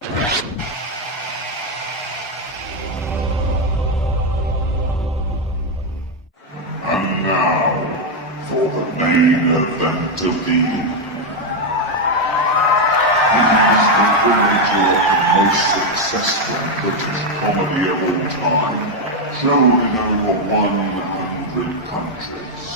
And now, for the main event of the evening. He is the original and most successful British comedy of all time, shown in over 100 countries.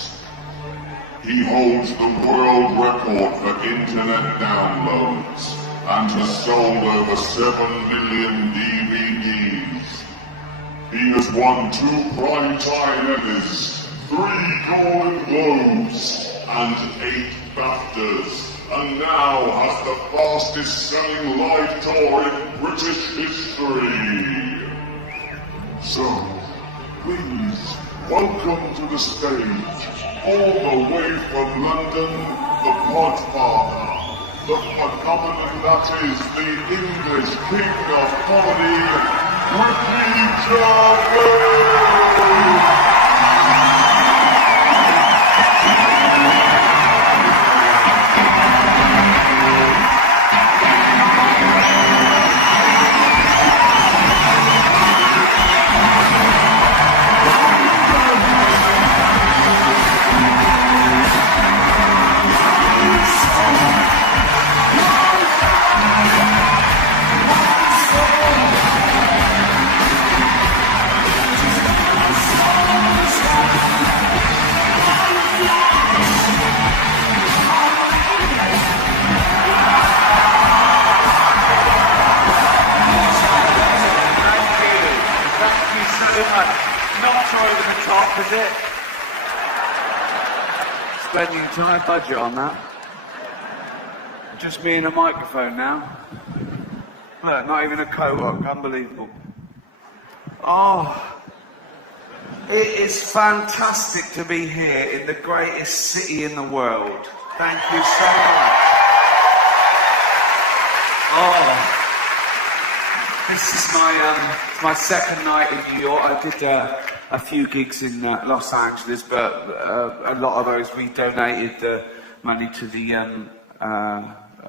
He holds the world record for internet downloads and has sold over 7 million DVDs. He has won 2 Primetime Emmys, 3 Golden Globes, and 8 BAFTAs, and now has the fastest-selling live tour in British history. So, please, welcome to the stage, all the way from London, the Podfather, the phenomenon that is the English king of comedy, Ricky Gervais! Not over the top, is it? Spending the entire budget on that. Just me and a microphone now. Look, not even a co-op. Unbelievable. Oh, it is fantastic to be here in the greatest city in the world. Thank you so much. Oh. This is my second night in New York. I did a few gigs in Los Angeles, but a lot of those we donated the money to the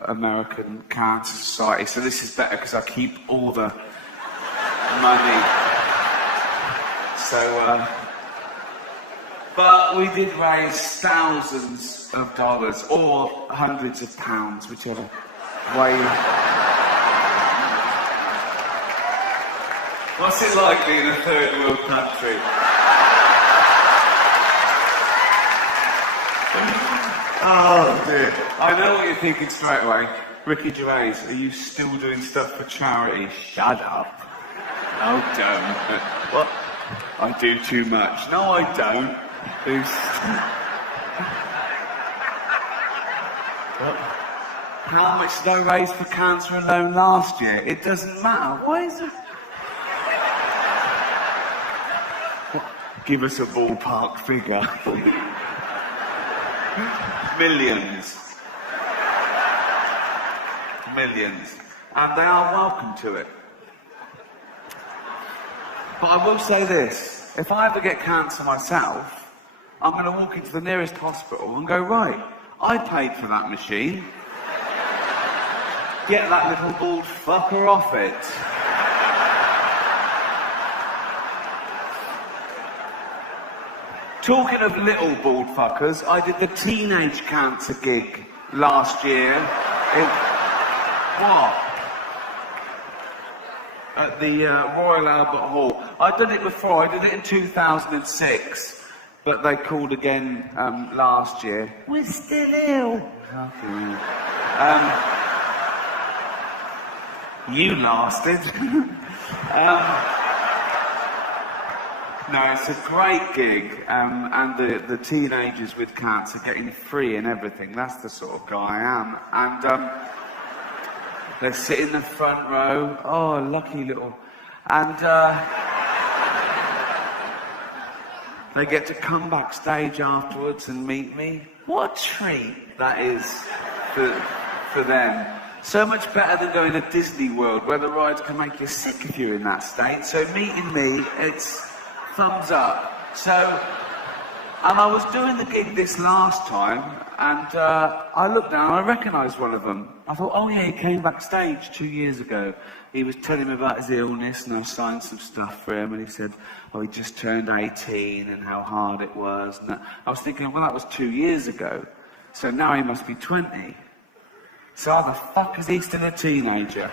American Cancer Society. So this is better because I keep all the money. So, but we did raise thousands of dollars or hundreds of pounds, whichever way. What's it like being a third world country? Oh dear. I know what you're thinking straight away. Ricky Gervais, are you still doing stuff for charity? Shut up. No, don't. What? I do too much. No, I don't. How much did I raise for cancer alone last year? It doesn't matter. Why is it? Give us a ballpark figure. Millions. Millions. And they are welcome to it. But I will say this, if I ever get cancer myself, I'm going to walk into the nearest hospital and go, right, I paid for that machine. Get that little bald fucker off it. Talking of little bald fuckers, I did the teenage cancer gig last year. What? At the Royal Albert Hall. I'd done it before, I did it in 2006, but they called again last year. We're still ill. You lasted. No, it's a great gig, and the teenagers with cancer getting free and everything, that's the sort of guy I am. And they sit in the front row, oh, lucky little, and they get to come backstage afterwards and meet me. What a treat that is for them. So much better than going to Disney World, where the rides can make you sick if you're in that state. So meeting me, it's thumbs up. So And I was doing the gig this last time, and I looked down and I recognised one of them. I thought, oh yeah, he came backstage 2 years ago. He was telling me about his illness, and I signed some stuff for him, and he said, oh, he just turned 18 and how hard it was. And I was thinking, well, that was 2 years ago, so now he must be 20. So how the fuck is he still a teenager?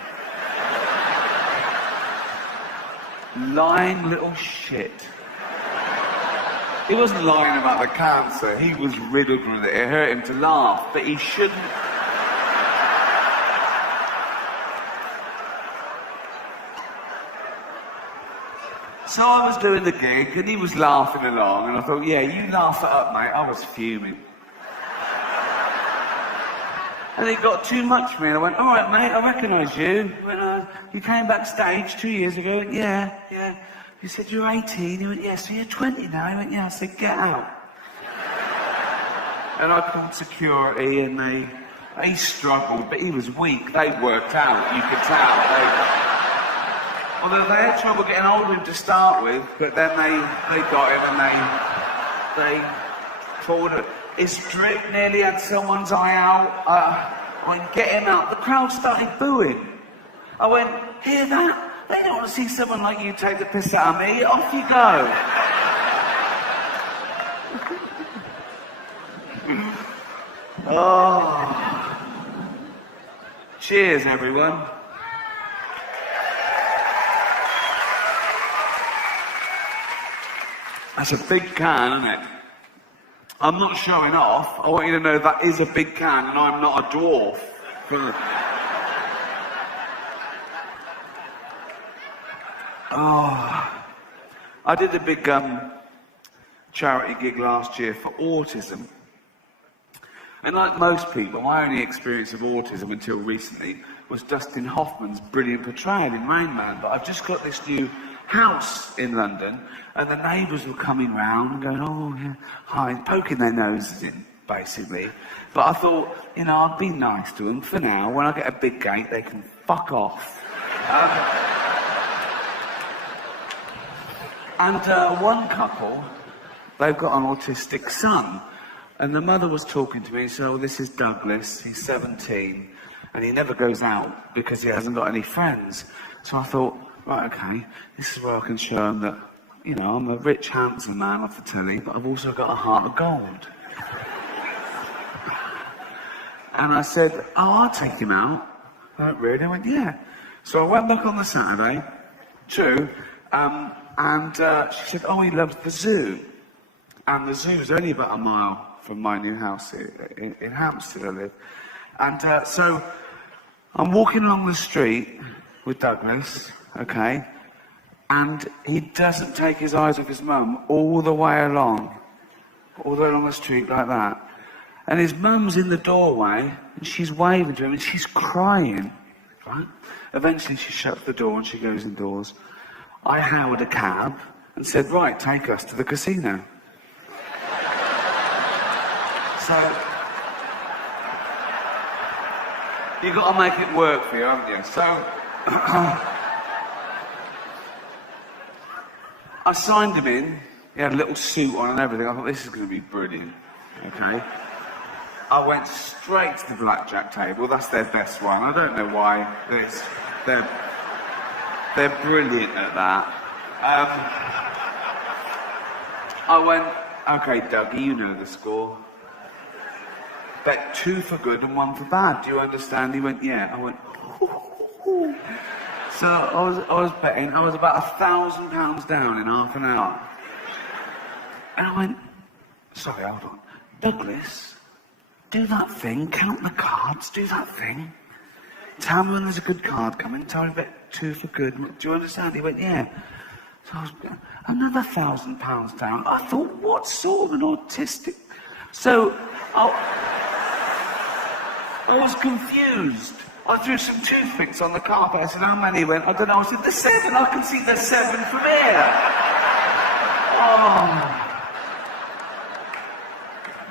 Lying little shit. He wasn't lying about the cancer, he was riddled with it. It hurt him to laugh, but he shouldn't. So I was doing the gig, and he was laughing along, and I thought, yeah, you laugh it up, mate. I was fuming. And it got too much for me, and I went, all right, mate, I recognise you. When you came backstage 2 years ago, I went, yeah. He said, you're 18. He went, yeah, so you're 20 now. He went, yeah. I said, get out. And I called security, and he struggled, but he was weak. They worked out, you could tell. Although they had trouble getting hold of him to start with, but then they got him, and they pulled it. His drip nearly had someone's eye out. I went, get him out. The crowd started booing. I went, hear that? They don't want to see someone like you take the piss out of me. Off you go. Oh. Cheers, everyone. That's a big can, isn't it? I'm not showing off. I want you to know that is a big can, and I'm not a dwarf. Oh, I did a big charity gig last year for autism. And like most people, my only experience of autism until recently was Dustin Hoffman's brilliant portrayal in Rain Man. But I've just got this new house in London, and the neighbours were coming round and going, oh, yeah, hi, poking their noses in, basically. But I thought, you know, I'd be nice to them for now. When I get a big gate, they can fuck off. And one couple, they've got an autistic son, and the mother was talking to me, so this is Douglas, he's 17, and he never goes out because he hasn't got any friends. So I thought, right, okay, this is where I can show him that, you know, I'm a rich, handsome man off the telly, but I've also got a heart of gold. And I said, oh, I'll take him out. I went, really? I went, yeah. So I went back on the Saturday, true, and she said, oh, he loves the zoo. And the zoo's only about a mile from my new house in Hampstead I live. And so I'm walking along the street with Douglas, okay, and he doesn't take his eyes off his mum all the way along the street like that. And his mum's in the doorway, and she's waving to him, and she's crying, right? Eventually she shuts the door and she goes indoors. I hailed a cab and said, right, take us to the casino. So, you've got to make it work for you, haven't you? So, I signed him in. He had a little suit on and everything. I thought, this is going to be brilliant, okay? I went straight to the blackjack table. That's their best one. I don't know why. They're brilliant at that. I went, okay, Dougie, you know the score. Bet 2 for good and 1 for bad. Do you understand? He went, yeah. I went, ooh. So I was betting. I was about £1,000 down in half an hour. And I went, sorry, hold on. Douglas, do that thing. Count the cards. Do that thing. Tell me when there's a good card coming. Tell me bet 2 for good. Do you understand? He went, yeah. So I was another £1,000 down. I thought, what sort of an autistic... So I was confused. I threw some toothpicks on the carpet. I said, how many? He went, I don't know. I said, there's 7. I can see there's 7 from here. Oh.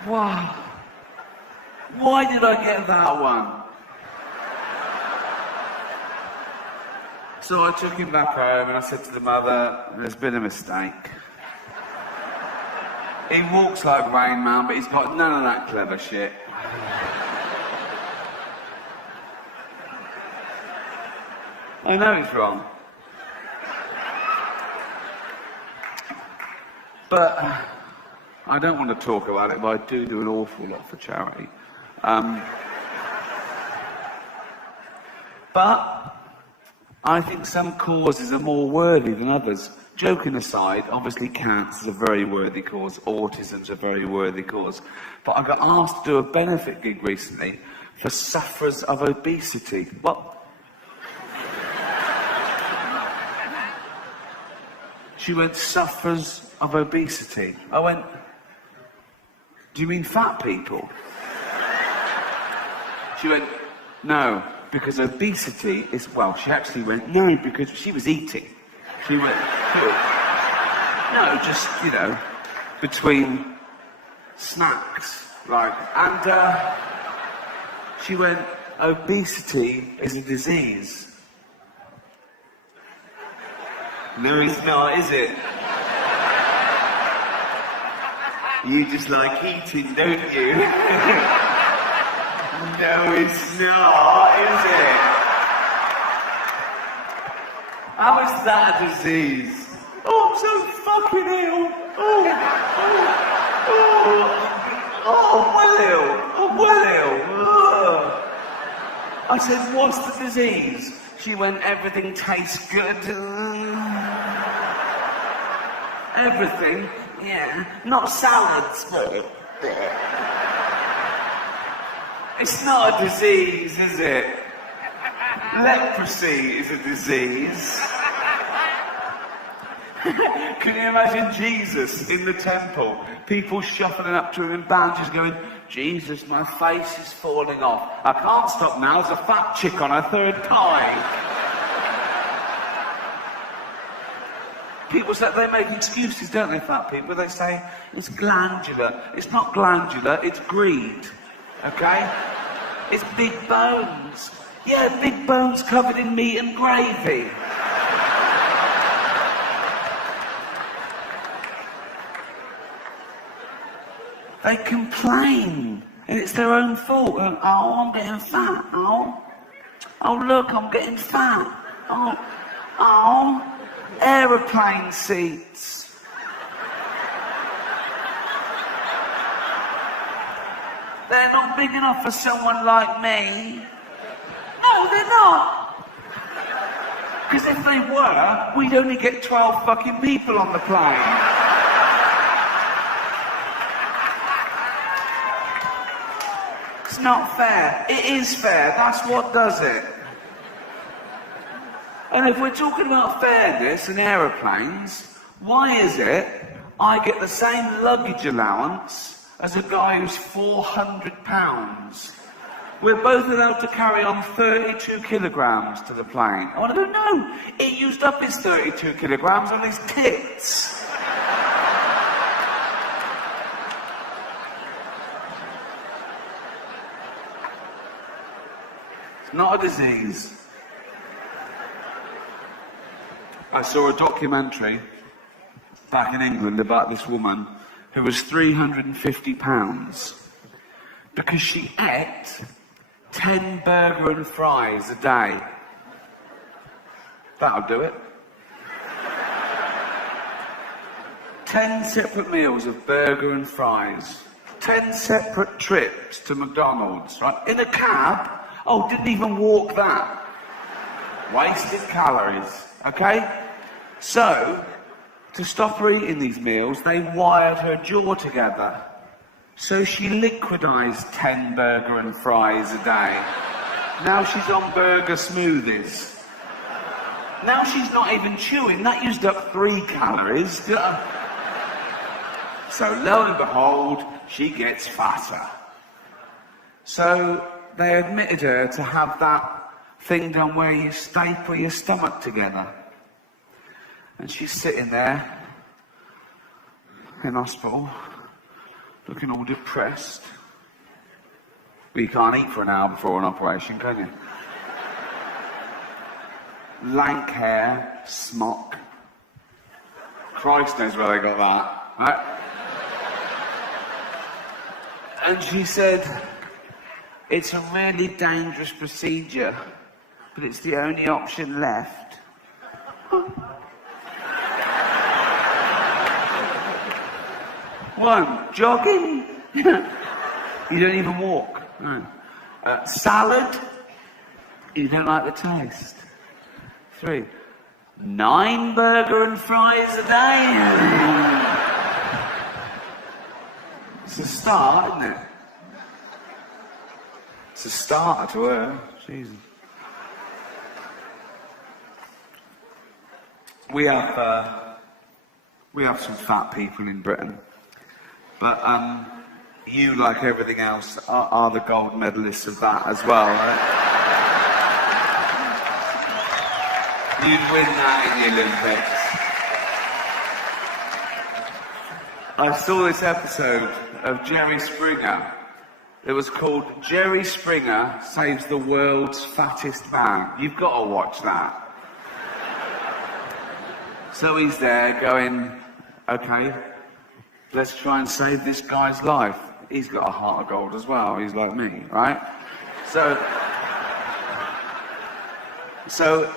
Wow. Why did I get that one? So I took him back home and I said to the mother, there's been a mistake. He walks like Rain Man, but he's got none of that clever shit. I know he's wrong. But I don't want to talk about it, but I do an awful lot for charity. But I think some causes are more worthy than others. Joking aside, obviously cancer is a very worthy cause, autism's a very worthy cause. But I got asked to do a benefit gig recently for sufferers of obesity. What? She went, sufferers of obesity. I went, do you mean fat people? She went, no, because obesity is, well, she actually went, no, because she was eating. She went, no, just, you know, between snacks, like, and she went, obesity is a disease. No, it's not, is it? You just like eating, don't you? No, it's not, is it? How is that a disease? Oh, I'm so fucking ill. I'm well ill. I said, what's the disease? She went, everything tastes good. Everything? Yeah. Not salads, but... It's not a disease, is it? Leprosy is a disease. Can you imagine Jesus in the temple? People shuffling up to him in bandages going, Jesus, my face is falling off. I can't stop now, there's a fat chick on her third tie. People say, they make excuses, don't they, fat people? They say, it's glandular. It's not glandular, it's greed. Okay? It's big bones. Yeah, big bones covered in meat and gravy. They complain, and it's their own fault. Oh, I'm getting fat. Oh, look, I'm getting fat. Oh, aeroplane seats. They're not big enough for someone like me. No, they're not. Because if they were, we'd only get 12 fucking people on the plane. It's not fair. It is fair. That's what does it. And if we're talking about fairness in aeroplanes, why is it I get the same luggage allowance as a guy who's 400 pounds? We're both allowed to carry on 32 kilograms to the plane. I want to go, no, it used up his 32 kilograms on his tits. It's not a disease. I saw a documentary back in England about this woman who was 350 pounds because she ate 10 burger and fries a day. That'll do it. 10 separate meals of burger and fries. 10 separate trips to McDonald's, right? In a cab. Oh, didn't even walk that. Wasted calories, okay? So, to stop her eating these meals, they wired her jaw together. So she liquidized 10 burger and fries a day. Now she's on burger smoothies. Now she's not even chewing. That used up 3 calories. So lo and behold, she gets fatter. So they admitted her to have that thing done where you staple your stomach together. And she's sitting there in hospital, looking all depressed. But you can't eat for an hour before an operation, can you? Lank hair, smock. Christ knows where they got that, right? And she said, it's a really dangerous procedure, but it's the only option left. One, jogging. You don't even walk. No. Salad. You don't like the taste. 3, 9 burger and fries a day. It's a start, isn't it? It's a start to her. Jesus. We have some fat people in Britain, but you, like everything else, are the gold medalists of that as well, right? You'd win that in the Olympics. I saw this episode of Jerry Springer. It was called Jerry Springer Saves the World's Fattest Man. You've got to watch that. So he's there going, okay, let's try and save this guy's life. He's got a heart of gold as well. He's like me, right? So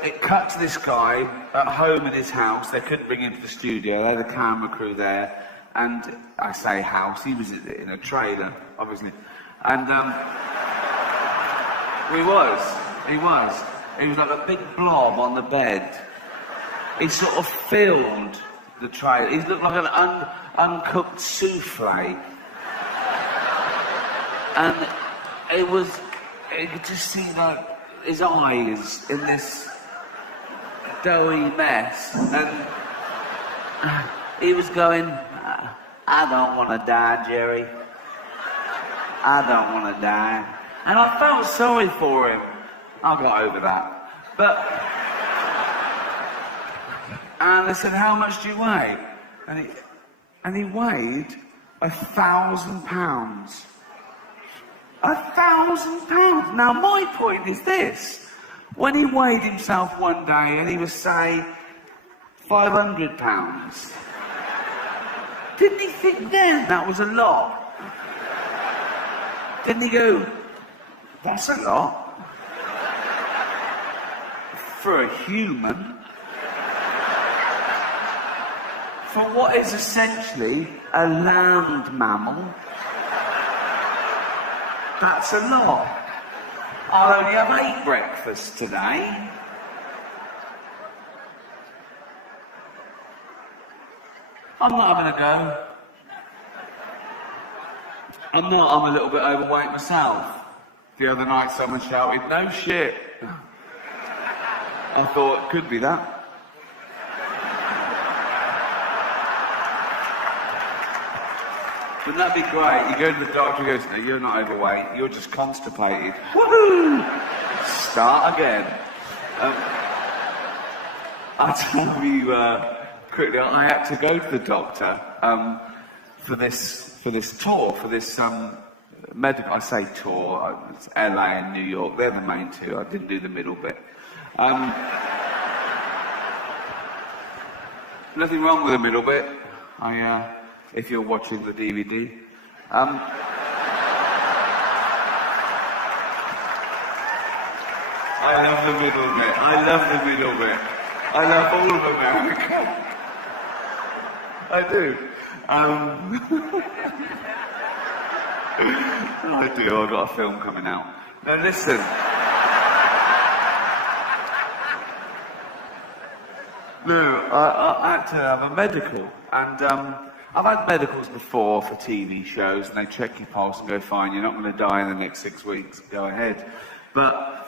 it cut to this guy at home in his house. They couldn't bring him to the studio. They had a camera crew there. And I say house, he was in a trailer, obviously. And he was like a big blob on the bed. He sort of filled the trailer. He looked like an uncooked souffle. And you could just see like his eyes in this doughy mess. And he was going, I don't want to die, Jerry. I don't want to die. And I felt sorry for him. I got over that. And I said, how much do you weigh? And he weighed 1,000 pounds. 1,000 pounds. Now my point is this. When he weighed himself one day and he was, say, 500 pounds, didn't he think then that was a lot? Didn't he go, that's a lot? For a human? For what is essentially a land mammal? That's a lot. I'll only have 8 breakfasts today. I'm not having a go. I'm a little bit overweight myself. The other night someone shouted, no shit. I thought, could be that. Wouldn't that be great? You go to the doctor, he goes, no, you're not overweight, you're just constipated. Woohoo! Start again. I'll tell you quickly, I had to go to the doctor for this tour, for this medical, I say tour, it's LA and New York, they're the main two, I didn't do the middle bit. Nothing wrong with the middle bit. If you're watching the DVD. I love the middle bit. I love the middle bit. I love all of America. I do. I do. I've got a film coming out. Now listen. No, I had to have a medical, and I've had medicals before for TV shows, and they check your pulse and go, fine, you're not going to die in the next 6 weeks, go ahead. But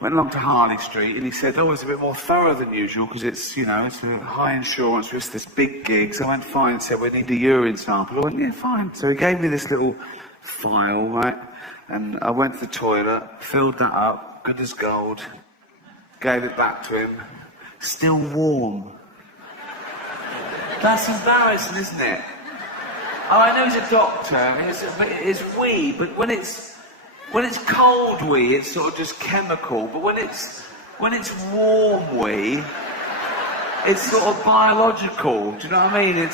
went along to Harley Street, and he said, oh, it's a bit more thorough than usual, because it's, it's a high insurance, it's this big gig. So I went, fine, and said, we need a urine sample. I went, yeah, fine. So he gave me this little file, right? And I went to the toilet, filled that up, good as gold, gave it back to him, still warm. That's embarrassing, isn't it? Oh, I know he's a doctor, it's wee, but when it's cold wee, it's sort of just chemical, but when it's warm wee, it's sort of biological, do you know what I mean?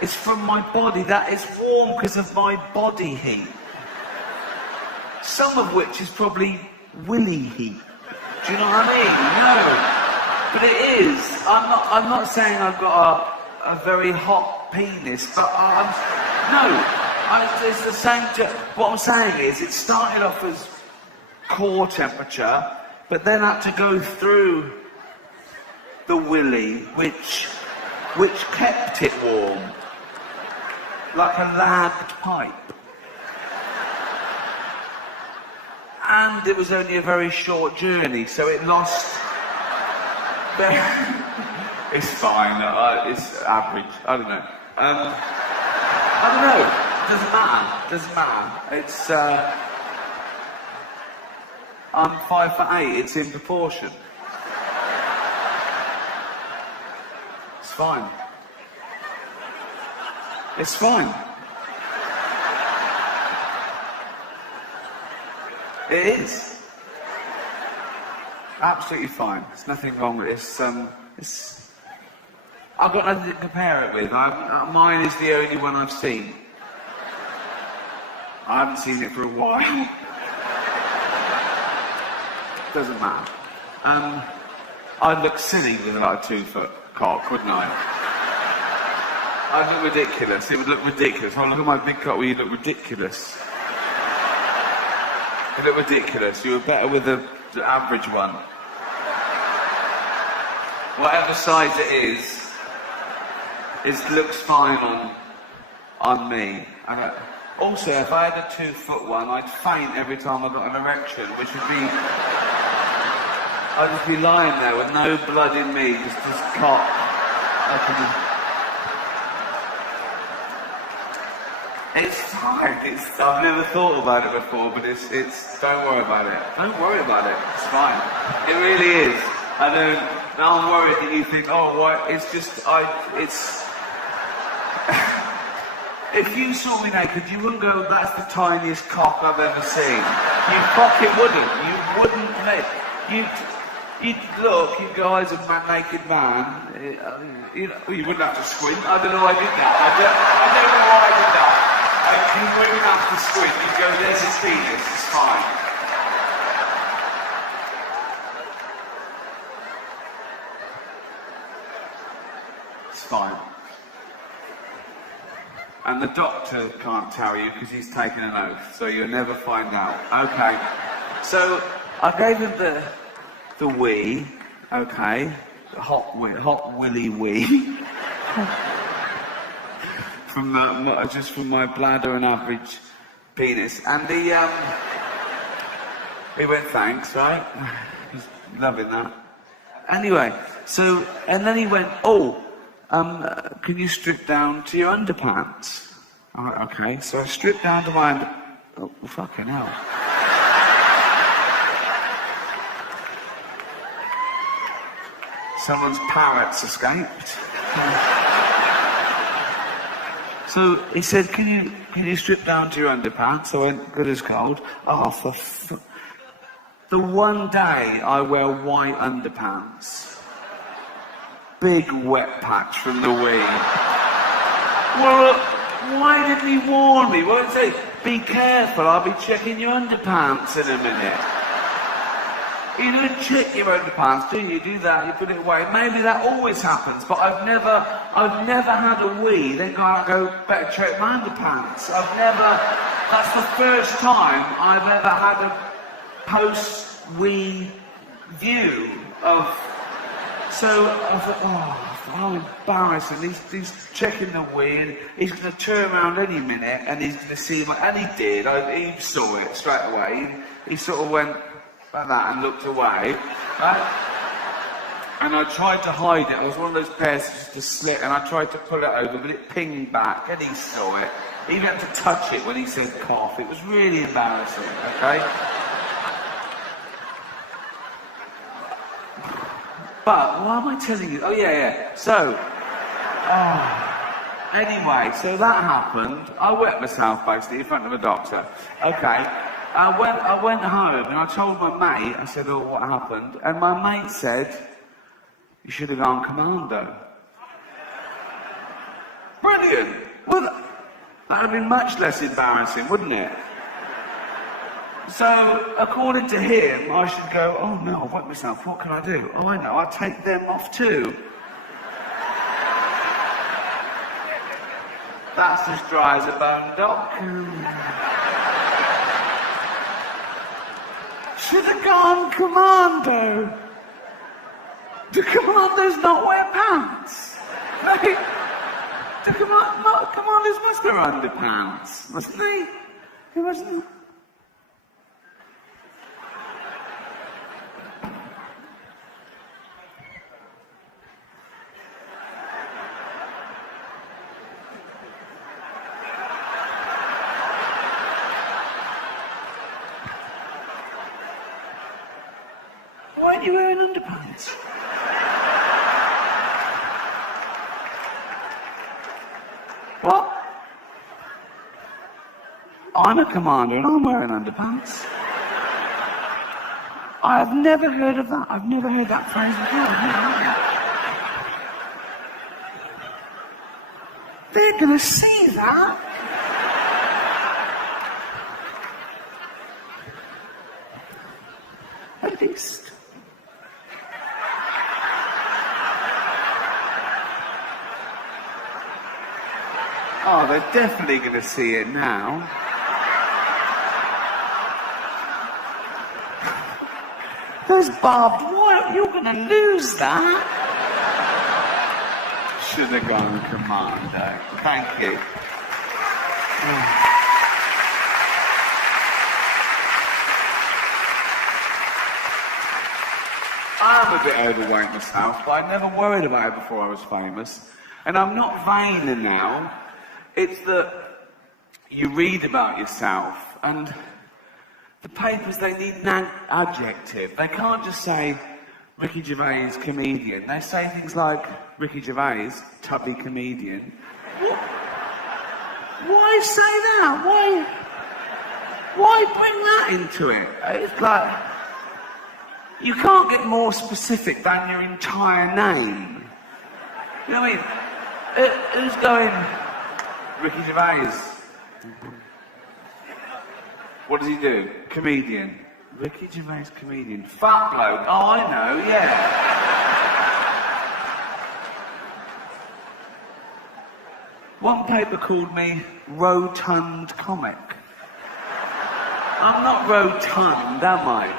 It's from my body. That is warm because of my body heat. Some of which is probably willy heat. Do you know what I mean? No. But it is. I'm not saying I've got a very hot penis, but it's the same. What I'm saying is, it started off as core temperature, but then had to go through the willy, which kept it warm, like a lagged pipe. And it was only a very short journey, so it lost. It's fine. It's average. I don't know. I don't know. Doesn't matter. It's. I'm 5'8". It's in proportion. It's fine. It's fine. It is. Absolutely fine. There's nothing wrong with it. It's. I've got nothing to compare it with. Mine is the only one I've seen. I haven't seen it for a while. Doesn't matter. I'd look silly with like a 2-foot cock, wouldn't I? I'd look ridiculous. It would look ridiculous. Oh, look at my big cock. Well, you look ridiculous. You look ridiculous. You were better with the average one. Whatever size it is, it looks fine on me. Also, if I had a 2-foot one, I'd faint every time I got an erection, which would be... I'd just be lying there with no blood in me, just cock. It's fine. I've never thought about it before, but it's. Don't worry about it. Don't worry about it. It's fine. It really is. Now I'm worried that you think, oh, what? It's just, it's. If you saw me naked, you wouldn't go, that's the tiniest cock I've ever seen. You fucking wouldn't. You wouldn't. You'd look, you'd go, as a naked man. You wouldn't have to squint. I don't know why I did that. I don't know why I did that. You wouldn't have to squint. You'd go, there's his penis. It's fine. It's fine. And the doctor can't tell you because he's taken an oath, so you'll never find out. Okay. So I gave him the wee, okay, the hot willy wee, from my bladder and average penis, and he went thanks, right? He's loving that. Anyway, so and then he went, can you strip down to your underpants? I'm like, okay. So I stripped down to my oh, fucking hell. Someone's parrots escaped. So he said, can you strip down to your underpants? I went, good as gold. Oh, the one day I wear white underpants. Big wet patch from the wee. Well, why didn't he warn me? Why didn't he say, be careful, I'll be checking your underpants in a minute. You don't check your underpants, do you? You do that, you put it away. Maybe that always happens, but I've never had a wee, then go, better check my underpants. That's the first time I've ever had a post-wee view of. So I thought, how embarrassing. He's checking the wee, and he's going to turn around any minute, and he's going to see my. And he did. He saw it straight away. He sort of went like that and looked away. Right? And I tried to hide it. I was one of those pairs that just to slit, and I tried to pull it over, but it pinged back, and he saw it. He even had to touch it when he said cough. It was really embarrassing. Okay. But, why am I telling you? Oh, yeah. So, anyway, so that happened. I wet myself, basically, in front of a doctor. Okay. I went home, and I told my mate, I said, what happened? And my mate said, you should have gone commando. Brilliant. Well, that would have been much less embarrassing, wouldn't it? So, according to him, I should go, oh no, I've wet myself, what can I do? Oh, I know, I'll take them off too. That's as dry as a bone, Doc. Should have gone commando. Do commandos not wear pants? The commanders must wear underpants, mustn't they? He wasn't. Why are you wearing underpants? What? I'm a commander and I'm wearing underpants. I have never heard of that. I've never heard that phrase before. They're gonna see that. At least. Oh, they're definitely going to see it now. There's barbed wire. You're going to lose that. Should have gone commando. Thank you. I'm a bit overweight myself, but I never worried about it before I was famous. And I'm not vain now. It's that you read about yourself, and the papers, they need an adjective. They can't just say, Ricky Gervais, comedian. They say things like, Ricky Gervais, tubby comedian. What? Why say that? Why bring that into it? It's like, you can't get more specific than your entire name. You know what I mean? Who's going... Ricky Gervais. What does he do? Comedian. Ricky Gervais, comedian. Fat bloke. Oh, I know, yeah. One paper called me rotund comic. I'm not rotund, am I?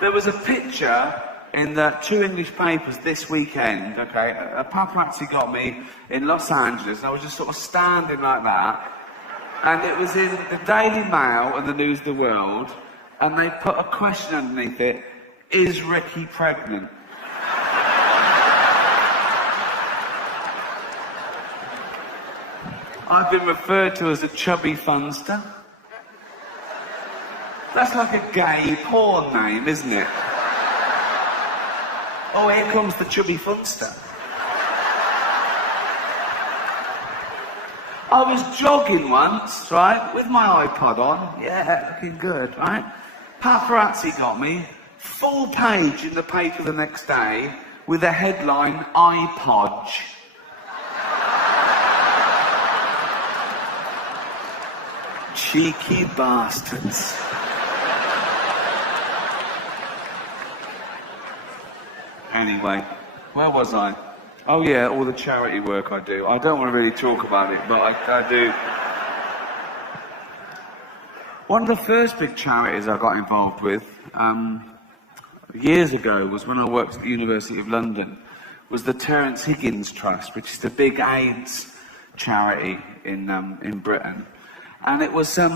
There was a picture in the 2 English papers this weekend, okay, a paparazzi got me in Los Angeles, and I was just sort of standing like that, and it was in the Daily Mail and the News of the World, and they put a question underneath it, is Ricky pregnant? I've been referred to as a chubby funster. That's like a gay porn name, isn't it? Oh, here comes the chubby funster. I was jogging once, right, with my iPod on. Yeah, looking good, right? Paparazzi got me. Full page in the paper the next day with a headline, iPod. Cheeky bastards. Anyway, where was I? Oh yeah, all the charity work I do. I don't want to really talk about it, but I do. One of the first big charities I got involved with, years ago, was when I worked at the University of London, was the Terence Higgins Trust, which is the big AIDS charity in Britain. And it was sort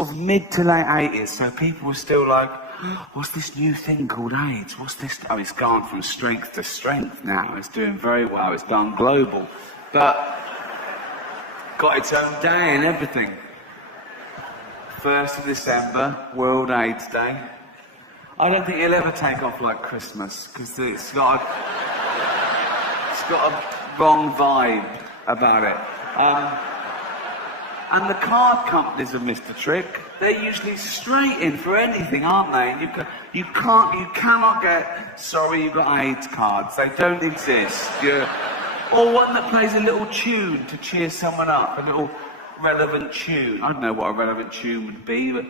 of mid to late 80s, so people were still like, what's this new thing called AIDS? What's this? Oh, it's gone from strength to strength now. It's doing very well. It's gone global. But got its own day and everything. 1st of December, World AIDS Day. I don't think it'll ever take off like Christmas, because it's got a wrong vibe about it. And the card companies have missed the trick. They're usually straight in for anything, aren't they? You cannot get, sorry, you've got AIDS cards. They don't exist. Or one that plays a little tune to cheer someone up, a little relevant tune. I don't know what a relevant tune would be, but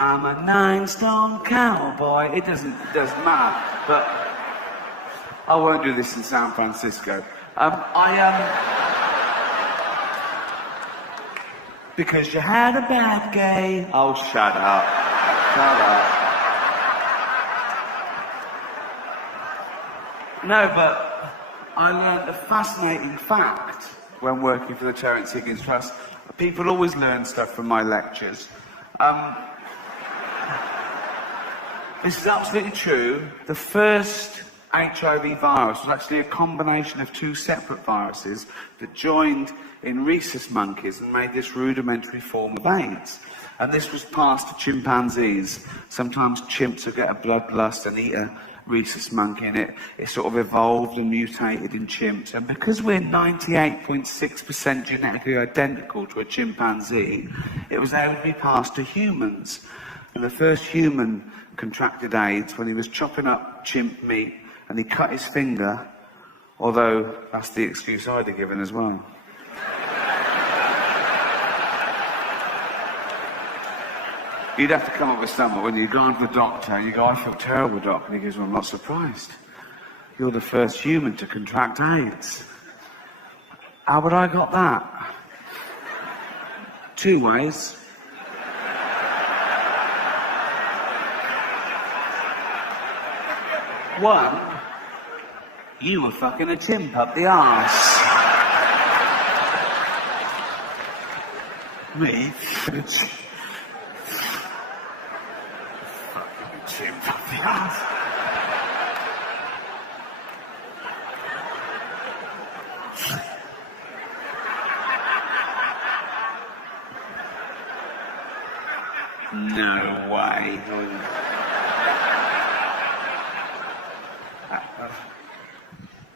I'm a 9-stone cowboy. It doesn't matter, but I won't do this in San Francisco. Because you had a bad day. Oh, shut up. Shut up. No, but I learned a fascinating fact when working for the Terence Higgins Trust. People always learn stuff from my lectures. This is absolutely true. The first HIV virus was actually a combination of two separate viruses that joined in rhesus monkeys and made this rudimentary form of AIDS. And this was passed to chimpanzees. Sometimes chimps would get a bloodlust and eat a rhesus monkey, and it sort of evolved and mutated in chimps. And because we're 98.6% genetically identical to a chimpanzee, it was able to be passed to humans. And the first human contracted AIDS when he was chopping up chimp meat and he cut his finger, although that's the excuse I'd have given as well. You'd have to come up with something when you go to the doctor and you go, I feel terrible, doc. And he goes, well, I'm not surprised. You're the first human to contract AIDS. How would I got that? 2 ways. One, you were fucking a chimp up the arse. Me? Chimp up the arse. No way.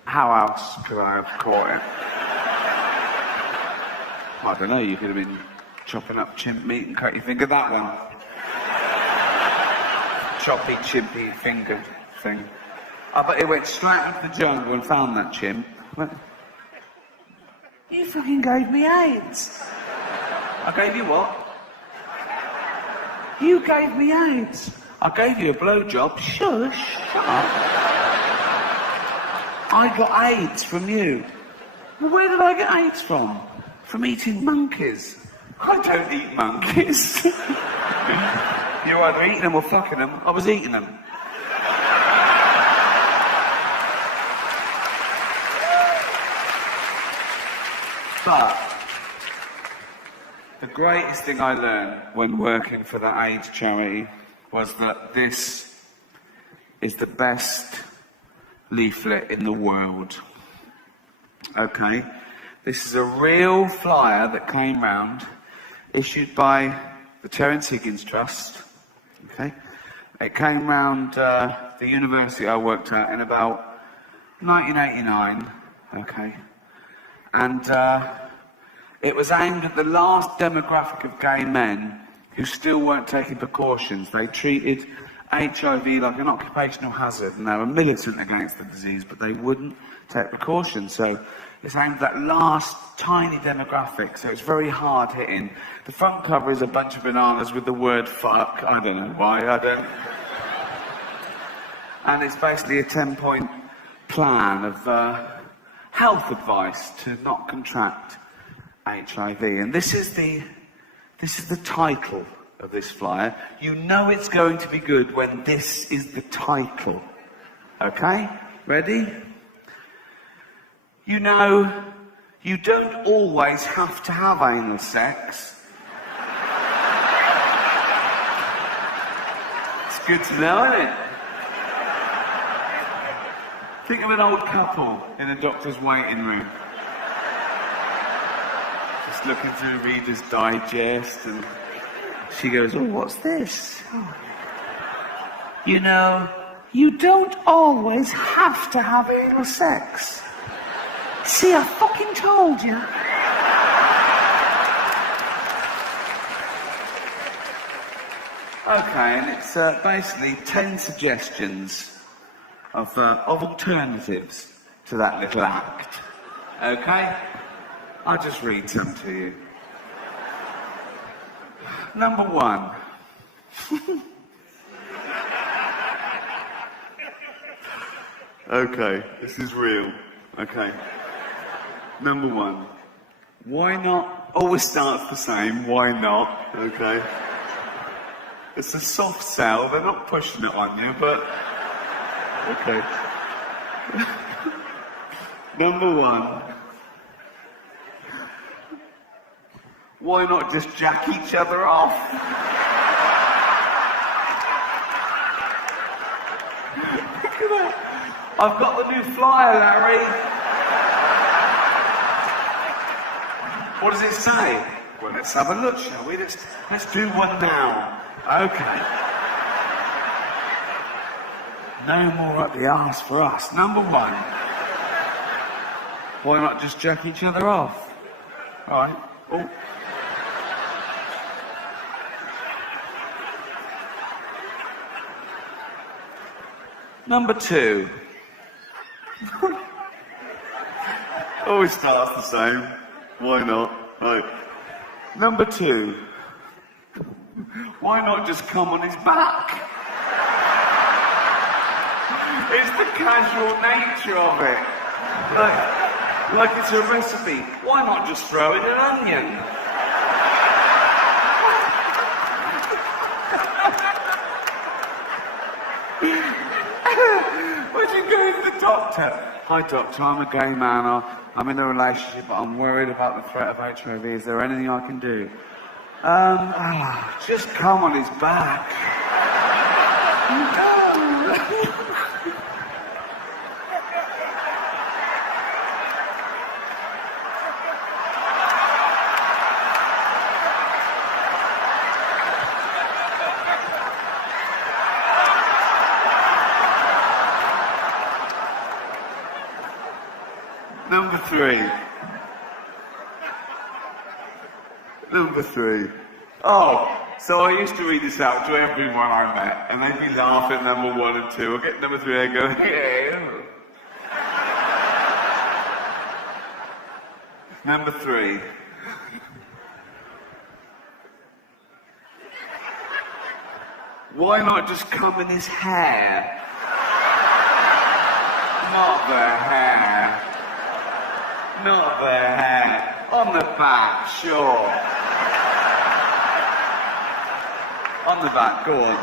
How else could I have caught it? I don't know, you could have been chopping up chimp meat and cut your finger that one. Choppy, chimpy finger thing. But it went straight into the jungle and found that chimp. Went, you fucking gave me AIDS. I gave you what? You gave me AIDS. I gave you a blowjob. Shush, shut up. I got AIDS from you. Well, where did I get AIDS from? From eating monkeys. I don't eat monkeys. You're either eating them or fucking them. I was eating them. But the greatest thing I learned when working for the AIDS charity was that this is the best leaflet in the world. Okay? This is a real flyer that came round, issued by the Terence Higgins Trust. Okay? It came round the university I worked at in about 1989. Okay? And it was aimed at the last demographic of gay men who still weren't taking precautions. They treated HIV like an occupational hazard, and they were militant against the disease, but they wouldn't take precautions. So it's aimed at that last tiny demographic, so it's very hard hitting. The front cover is a bunch of bananas with the word fuck. I don't know why, I don't. And it's basically a 10-point plan of health advice to not contract HIV. And this is the title of this flyer. You know it's going to be good when this is the title. Okay? Ready? You know, you don't always have to have anal sex. It's good to know, isn't it? Think of an old couple in a doctor's waiting room. Just looking through Reader's Digest, and she goes, oh, what's this? Oh. You know, you don't always have to have anal sex. See, I fucking told you. Okay, and it's basically 10 suggestions of alternatives to that little act. Okay? I'll just read some to you. Number 1. Okay, this is real. Okay. Number 1. Why not? Always starts the same. Why not? Okay. It's a soft sell. They're not pushing it on you, but okay. Number 1. Why not just jack each other off? Look at that. I've got the new flyer, Larry. What does it say? Well, let's have a look, shall we? Let's do one now. Okay. No more up the arse for us. Number 1. Why not just jack each other off? All right. Oh. Number 2. Always starts the same. Why not? Right. Number 2. Why not just come on his back? It's the casual nature of it. Like it's a recipe. Why not just throw in an onion? Would you go to the doctor? Hi doctor, I'm a gay man. I'm in a relationship, but I'm worried about the threat of HIV. Is there anything I can do? Just come on his back. Number 3. Number 3. Oh, so I used to read this out to everyone I met, and they'd be laughing at number 1 and 2. I'll get number 3 and go, yeah. Number 3. Why not just come in his hair? Not the hair. Not the hair. On the back, sure. On the back, go on.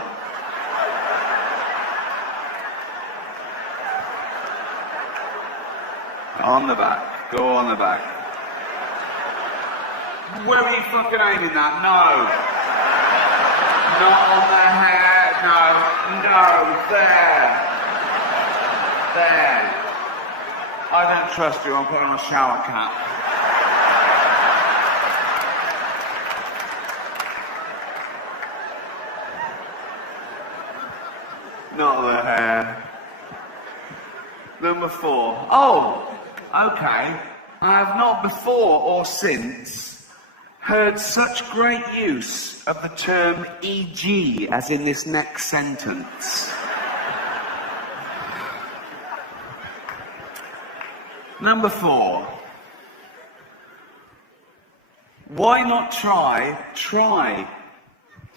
On the back, go on the back. Where are you fucking aiming that? No. Not on the hair, no, there. There. I don't trust you, I'm putting on a shower cap. Not the hair. Number 4. Oh, okay. I have not before or since heard such great use of the term e.g. as in this next sentence. Number 4. Why not try?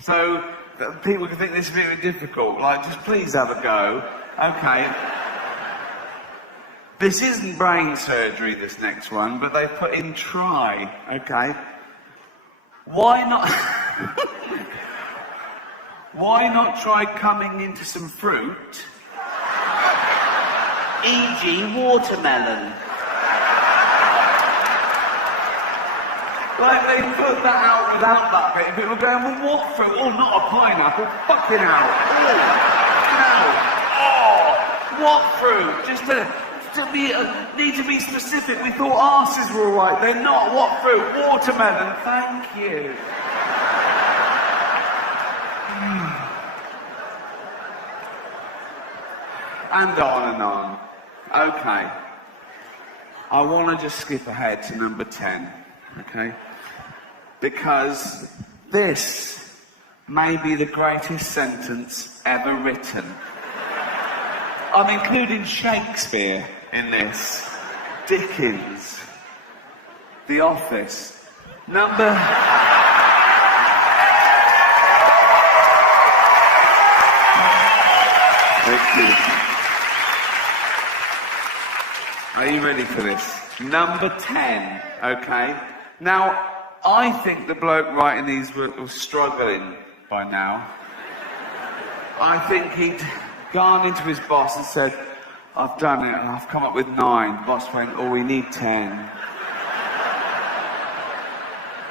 So that people can think this is a bit difficult. Like, just please have a go. Okay. This isn't brain surgery, this next one, but they put in try. Okay. Why not? Why not try coming into some fruit? E.g. watermelon. Like, they put that out without that bit, and people are going, well, what fruit? Oh, not a pineapple. Fucking hell. Oh, what fruit? Just to need to be specific. We thought arses were alright. They're not. What fruit? Watermelon. Thank you. And on and on. Okay. I want to just skip ahead to number 10. Okay? Because this may be the greatest sentence ever written. I'm including Shakespeare in this. Dickens. The Office. Number... Thank you. Are you ready for this? Number 10, okay? Now, I think the bloke writing these was struggling by now. I think he'd gone into his boss and said, I've done it, and I've come up with 9. The boss went, oh, we need 10.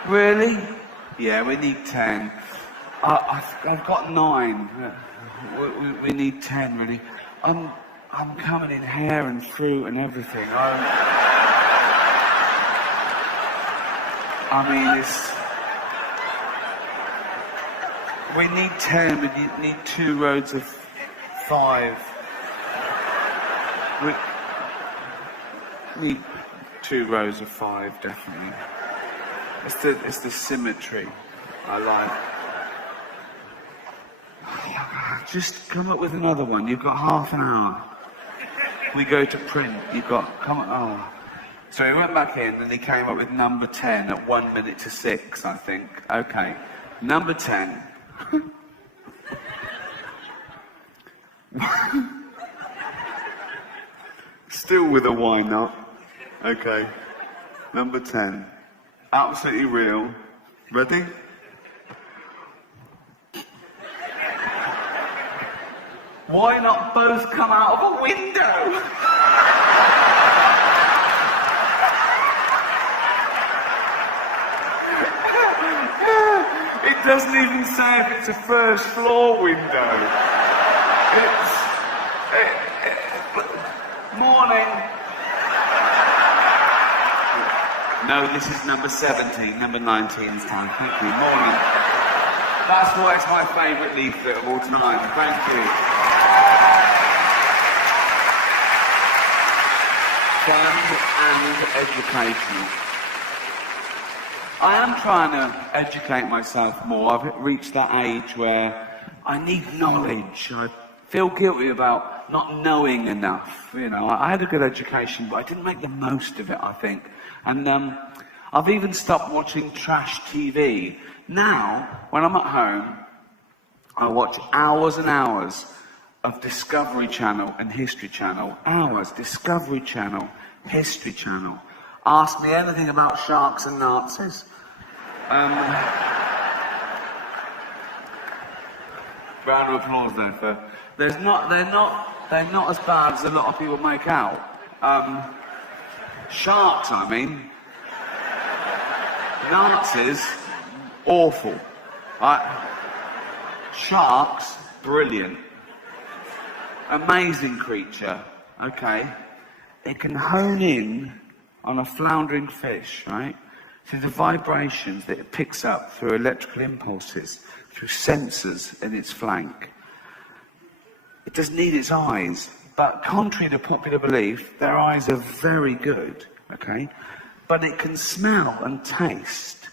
Really? Yeah, we need 10. I've got 9. We need 10, really. I'm coming in hair and fruit and everything. I mean, we need 10, we need 2 rows of 5. We need 2 rows of 5, definitely. It's the symmetry I like. Just come up with another one. You've got half an hour. We go to print. You've got... Come on. Oh. So he went back in and he came up with number 10 at 1 minute to 6, I think. Okay. Number 10. Still with a why not. Okay. Number 10. Absolutely real. Ready? Why not both come out of a window? It doesn't even say if it's a first floor window. Morning. No, this is number 17, number 19's time. Thank you. Morning. That's why it's my favourite leaflet of all time. Thank you. Fun and educational. I am trying to educate myself more. I've reached that age where I need knowledge. I feel guilty about not knowing enough. You know, I had a good education, but I didn't make the most of it, I think. And I've even stopped watching trash TV. Now, when I'm at home, I watch hours and hours of Discovery Channel and History Channel. Hours. Discovery Channel, History Channel. Ask me anything about sharks and Nazis. Round of applause there for... They're not as bad as a lot of people make out. Sharks, I mean. Nazis, awful. Sharks, brilliant. Amazing creature, okay? It can hone in on a floundering fish, right? Through the vibrations that it picks up through electrical impulses, through sensors in its flank. It doesn't need its eyes, but contrary to popular belief, their eyes are very good, okay? But it can smell and taste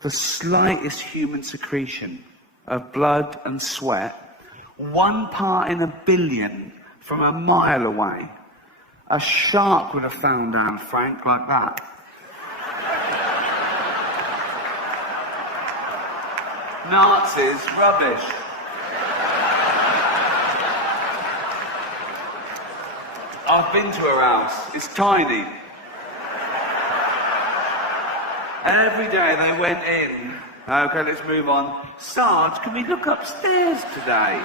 the slightest human secretion of blood and sweat, 1 part in a billion from a mile away. A shark would have found Anne Frank like that. Nazis, rubbish. I've been to her house. It's tiny. Every day they went in. Okay, let's move on. Sarge, can we look upstairs today?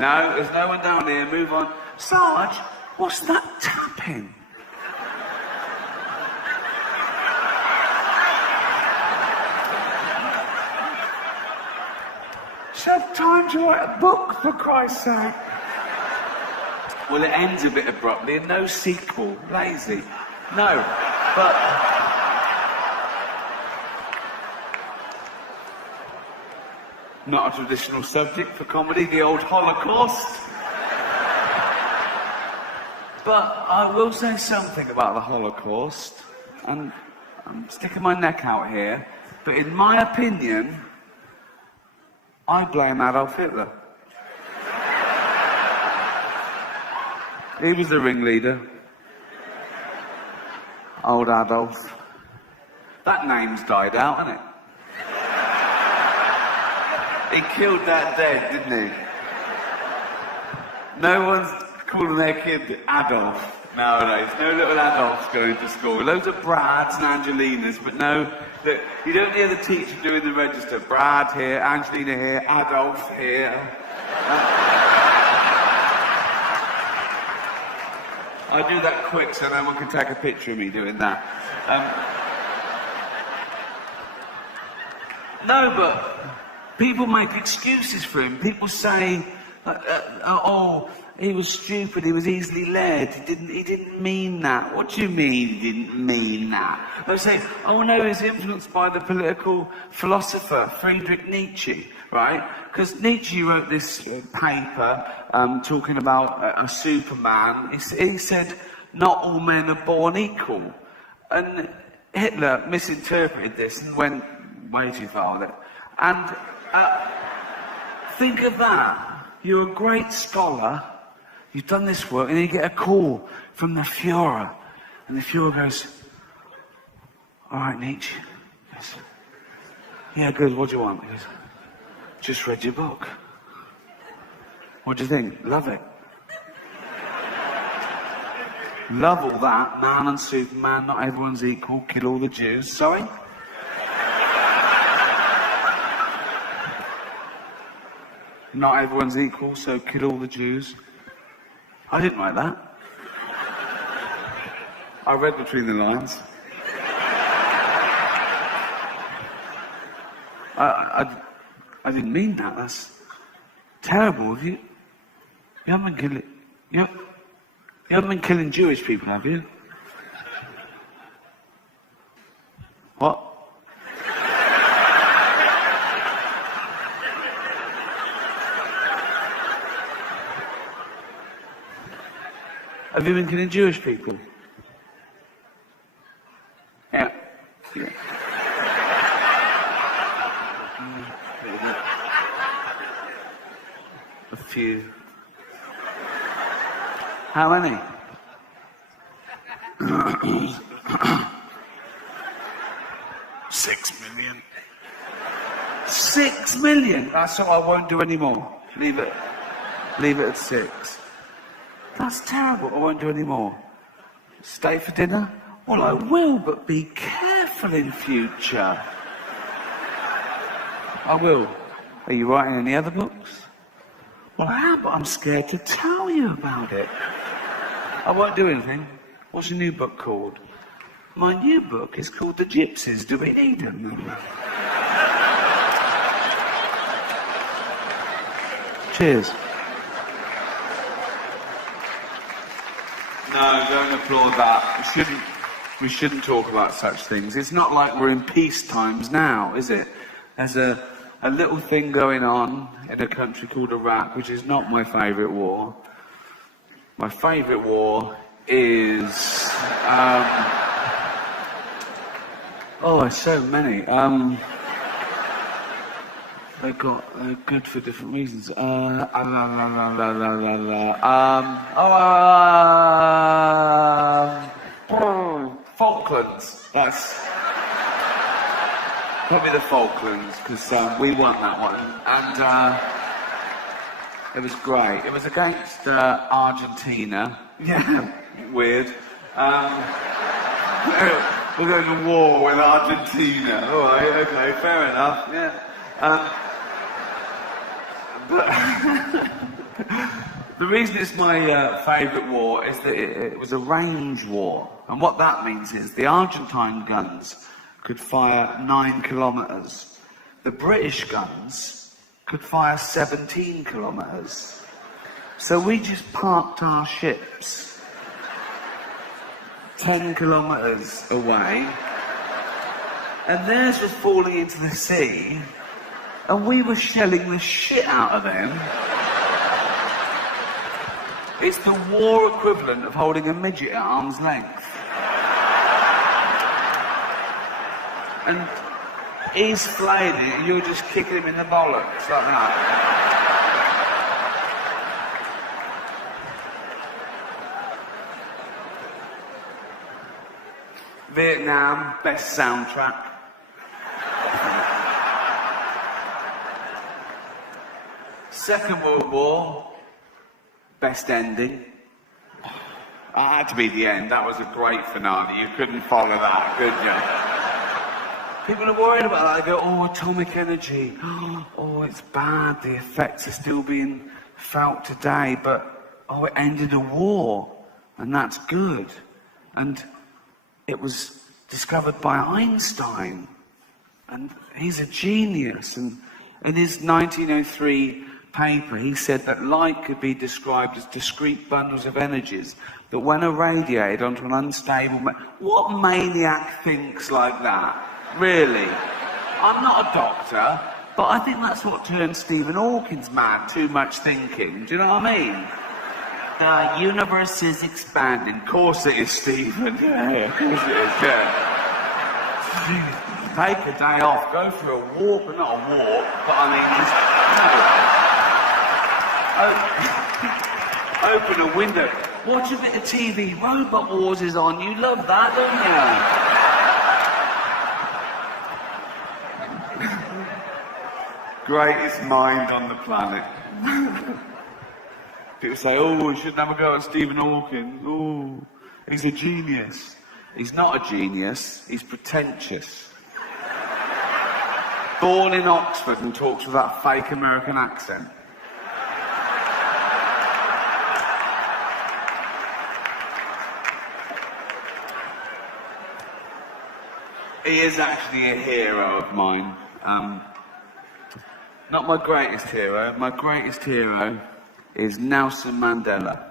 No, there's no one down here. Move on. Sarge, what's that tapping? Just have time to write a book, for Christ's sake. Well, it ends a bit abruptly and no sequel. Lazy. No, but... Not a traditional subject for comedy, the old Holocaust. But I will say something about the Holocaust, and I'm sticking my neck out here, but in my opinion, I blame Adolf Hitler. He was the ringleader. Old Adolf. That name's died out, hasn't it? He killed that dead, didn't he? No one's calling their kid Adolf nowadays. No little Adolfs going to school. Loads of Brads and Angelinas, but no, you don't hear the teacher doing the register. Brad here, Angelina here, Adolf here. I do that quick so no one can take a picture of me doing that. No, but people make excuses for him. People say, oh, he was stupid, he was easily led, he didn't mean that. What do you mean he didn't mean that? They say, oh no, he was influenced by the political philosopher Friedrich Nietzsche, right? Because Nietzsche wrote this paper talking about a Superman. He said, not all men are born equal. And Hitler misinterpreted this and went way too far with it. And think of that. You're a great scholar, you've done this work, and then you get a call from the Führer. And the Führer goes, all right, Nietzsche. He goes, yeah, good, what do you want? He goes, just read your book. What do you think? Love it. Love all that, man and Superman, not everyone's equal, kill all the Jews. Sorry? Not everyone's equal, so kill all the Jews. I didn't write that. I read between the lines. I didn't mean that. That's terrible. You haven't been killing. You haven't been killing Jewish people, have you? What? Have you been killing Jewish people? Yeah. A few. How many? 6 million. 6 million? That's all, I won't do any more. Leave it. Leave it at 6. That's terrible. I won't do any more. Stay for dinner? Well, I will, but be careful in future. I will. Are you writing any other books? Well, I am, but I'm scared to tell you about it. I won't do anything. What's your new book called? My new book is called The Gypsies. Do we need them? Cheers. No, don't applaud that. We shouldn't talk about such things. It's not like we're in peace times now, is it? There's a little thing going on in a country called Iraq, which is not my favourite war. My favourite war is... oh, there's so many. They're good for different reasons. Falklands. That's probably the Falklands, because we won that one. And it was great. It was against Argentina. Yeah, weird. We're going to war with Argentina. All right, okay, fair enough. Yeah. But the reason it's my favourite war is that it was a range war. And what that means is the Argentine guns could fire 9 kilometres. The British guns could fire 17 kilometres. So we just parked our ships 10 kilometres away, and theirs was falling into the sea, and we were shelling the shit out of them. It's the war equivalent of holding a midget at arm's length. And he's flaying it, and you're just kicking him in the bollocks like that. Vietnam, best soundtrack. Second World War, best ending. That had to be the end. That was a great finale. You couldn't follow that, could you? People are worried about that. They go, oh, atomic energy. Oh, it's bad. The effects are still being felt today. But, oh, it ended a war. And that's good. And it was discovered by Einstein. And he's a genius. And in his 1903 paper, he said that light could be described as discrete bundles of energies that when irradiated onto an unstable... What maniac thinks like that? Really? I'm not a doctor, but I think that's what turned Stephen Hawking's mad, too much thinking. Do you know what I mean? The universe is expanding. Of course it is, Stephen. Yeah, of course it is, yeah. Take a day off, go for a walk, but not a walk, but I mean, open a window, watch a bit of TV, Robot Wars is on, you love that, don't you? Greatest mind on the planet. People say, oh, we shouldn't have a go at Stephen Hawking. Oh, he's a genius. He's not a genius, he's pretentious. Born in Oxford and talks with that fake American accent. He is actually a hero of mine. Not my greatest hero. My greatest hero is Nelson Mandela.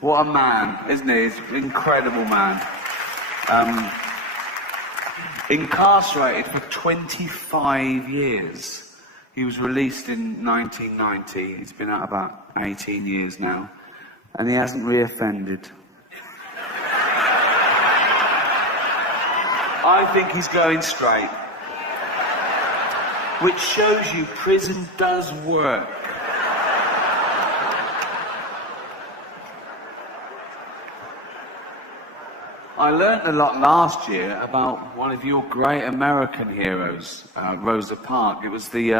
What a man, isn't he? He's an incredible man. Incarcerated for 25 years. He was released in 1990. He's been out about 18 years now. And he hasn't reoffended. I think he's going straight. Which shows you prison does work. I learnt a lot last year about one of your great American heroes, Rosa Parks. It was the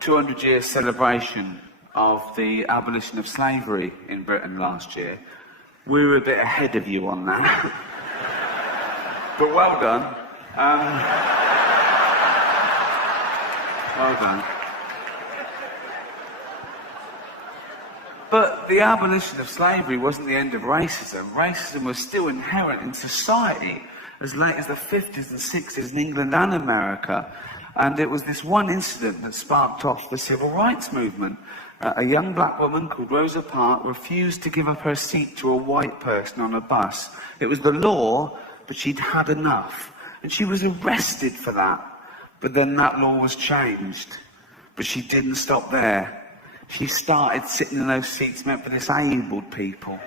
200-year celebration of the abolition of slavery in Britain last year. We were a bit ahead of you on that. But well done. Well done. But the abolition of slavery wasn't the end of racism. Racism was still inherent in society as late as the 50s and 60s in England and America. And it was this one incident that sparked off the civil rights movement. A young black woman called Rosa Parks refused to give up her seat to a white person on a bus. It was the law, but she'd had enough. And she was arrested for that. But then that law was changed. But she didn't stop there. She started sitting in those seats meant for disabled people.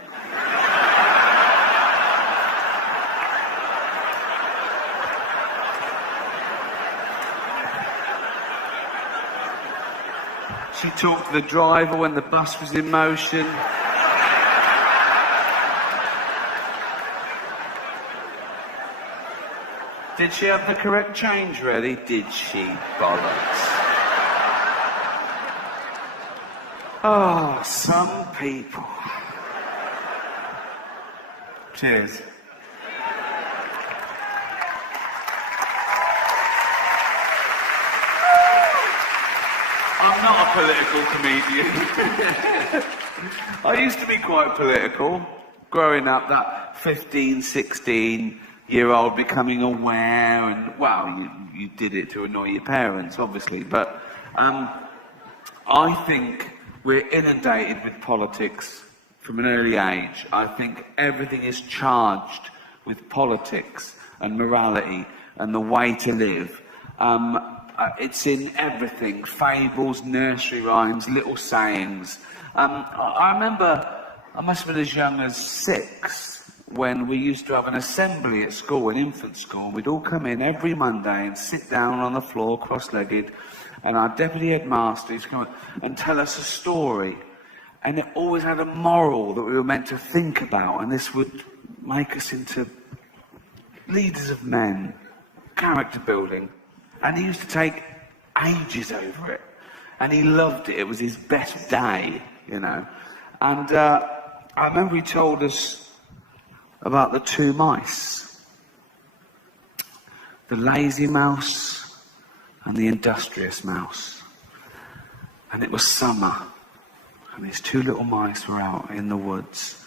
She talked to the driver when the bus was in motion. Did she have the correct change ready? Did she? Bollocks. Oh, some people. Cheers. I'm not a political comedian. I used to be quite political. Growing up, that 15, 16-year-old becoming aware and, well, you did it to annoy your parents, obviously, but I think we're inundated with politics from an early age. I think everything is charged with politics and morality and the way to live. It's in everything, fables, nursery rhymes, little sayings. I remember, I must have been as young as 6, when we used to have an assembly at school, an infant school. We'd all come in every Monday and sit down on the floor, cross-legged, and our deputy headmaster used to come and tell us a story. And it always had a moral that we were meant to think about, and this would make us into leaders of men, character building, and he used to take ages over it. And he loved it. It was his best day, you know. And I remember he told us about the two mice. The lazy mouse and the industrious mouse. And it was summer. And these two little mice were out in the woods.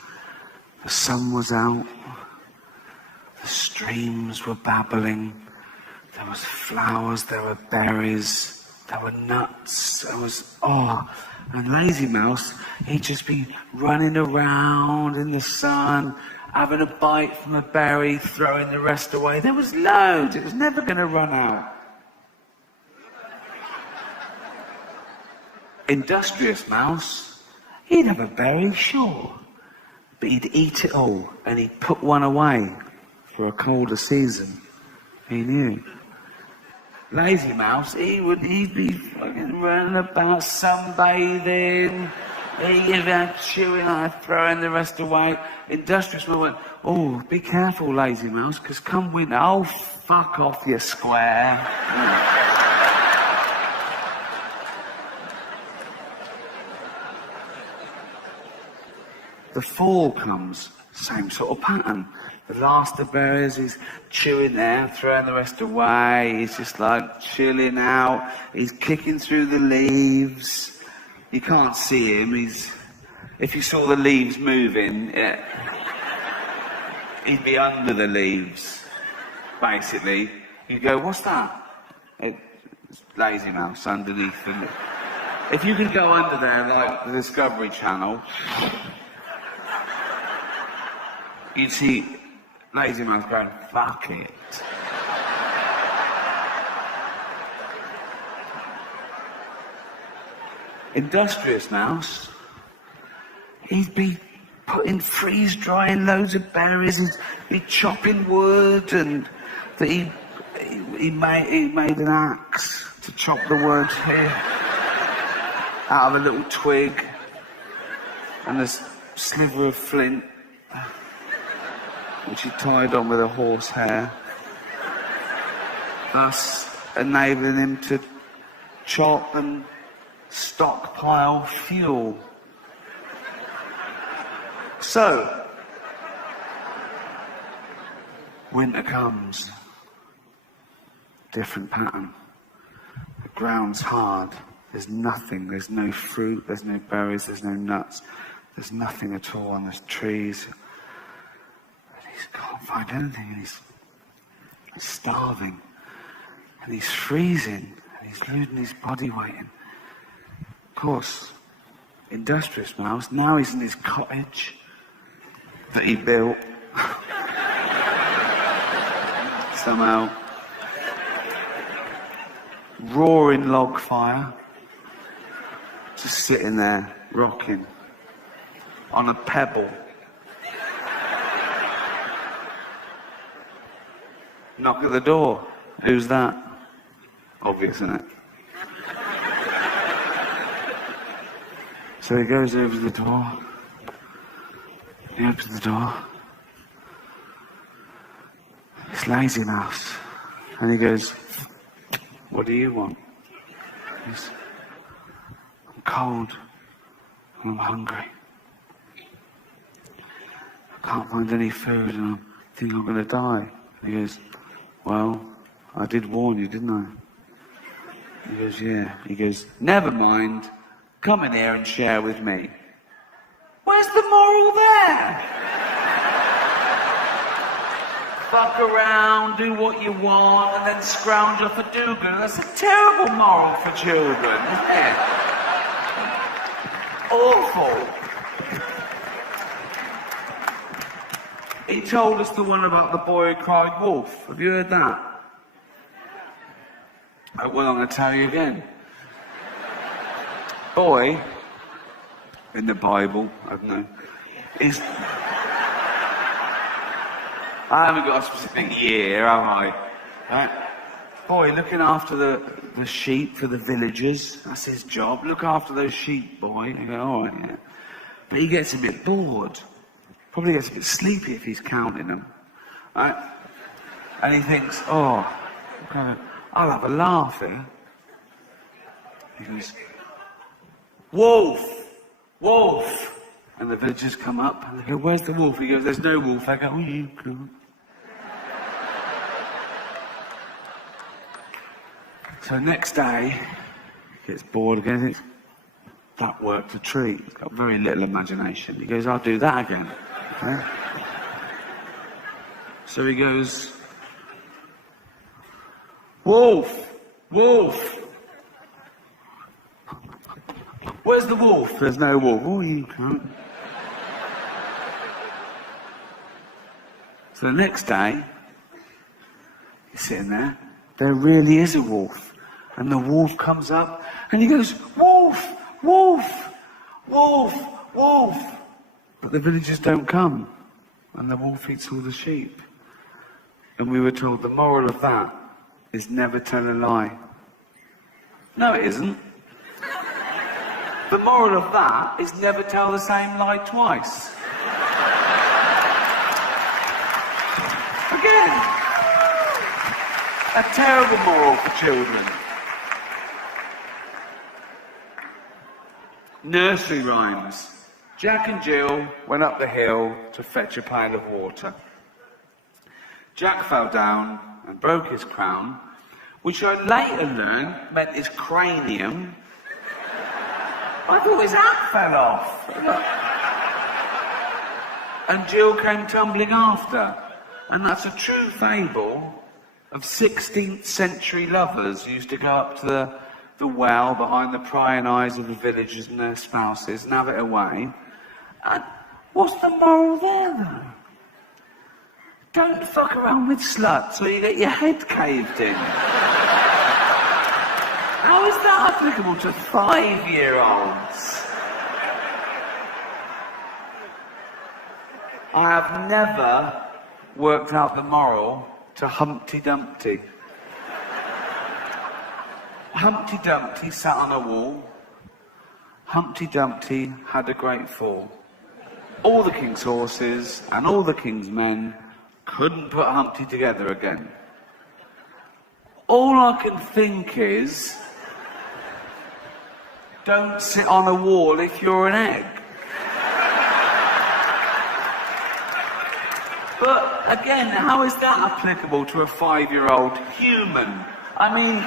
The sun was out. The streams were babbling. There was flowers, there were berries. There were nuts, and Lazy Mouse, he'd just be running around in the sun, having a bite from a berry, throwing the rest away. There was loads, it was never going to run out. Industrious Mouse, he'd have a berry, sure, but he'd eat it all, and he'd put one away for a colder season. He knew. Lazy Mouse, he'd be fucking running about sunbathing, chewing, throwing the rest away. Industrious Mouse went, oh, be careful, Lazy Mouse, because come winter, oh, fuck off, you square. The fall comes, same sort of pattern. The last of berries, he's chewing there, throwing the rest away. He's just like chilling out. He's kicking through the leaves. You can't see him. If you saw the leaves moving, he'd be under the leaves, basically. You'd go, what's that? It's Lazy Mouse underneath them. If you could go under there, like the Discovery Channel, you'd see Lazy Mouse going, fuck it. Industrious Mouse, he'd be freeze-drying loads of berries, he'd be chopping wood, and he made an axe to chop the wood here out of a little twig and a sliver of flint, which he tied on with a horsehair, thus enabling him to chop and stockpile fuel. So, winter comes, different pattern. The ground's hard, there's nothing, there's no fruit, there's no berries, there's no nuts, there's nothing at all on the trees. He can't find anything, and he's starving, and he's freezing, and he's losing his body weight. And of course, Industrious Mouse, now he's in his cottage that he built somehow. Roaring log fire, just sitting there, rocking on a pebble. Knock at the door. Who's that? Obvious, isn't it? So he goes over to the door. He opens the door. It's Lazy Mouse. And he goes, what do you want? He's, I'm cold and I'm hungry. I can't find any food and I think I'm going to die. And he goes, well, I did warn you, didn't I? He goes, yeah. He goes, never mind. Come in here and share with me. Where's the moral there? Fuck around, do what you want, and then scrounge off a do-gooder. That's a terrible moral for children, isn't it? Awful. He told us the one about the boy who cried wolf. Have you heard that? Well, I'm going to tell you again. Boy, in the Bible, I don't know, is... I haven't got a specific year, have I? Right? Boy, looking after the sheep for the villagers, that's his job. Look after those sheep, boy. I go, all right, yeah. But he gets a bit bored. Probably gets a bit sleepy if he's counting them. Right? And he thinks, oh, I'll have a laugh here. He goes, wolf, wolf. And the villagers come up and they go, where's the wolf? He goes, there's no wolf. I go, oh, you cool. So next day, he gets bored again. He thinks, that worked a treat. He's got very little imagination. He goes, I'll do that again. Okay? So he goes, wolf, wolf. Where's the wolf? There's no wolf. Oh, you can't. So the next day, he's sitting there. There really is a wolf. And the wolf comes up and he goes, wolf, wolf, wolf, wolf. But the villagers don't come. And the wolf eats all the sheep. And we were told the moral of that is never tell a lie. No, it isn't. The moral of that is never tell the same lie twice. Again, a terrible moral for children. Nursery rhymes. Jack and Jill went up the hill to fetch a pail of water. Jack fell down and broke his crown, which I later learned meant his cranium. I thought his hat fell off. And Jill came tumbling after. And that's a true fable of 16th century lovers who used to go up to the well behind the prying eyes of the villagers and their spouses and have it away. And what's the moral there, though? Don't fuck around with sluts or you get your head caved in. How is that applicable to 5-year-olds? I have never worked out the moral to Humpty Dumpty. Humpty Dumpty sat on a wall. Humpty Dumpty had a great fall. All the king's horses and all the king's men couldn't put Humpty together again. All I can think is, don't sit on a wall if you're an egg. But again, how is that applicable to a 5-year-old human? I mean,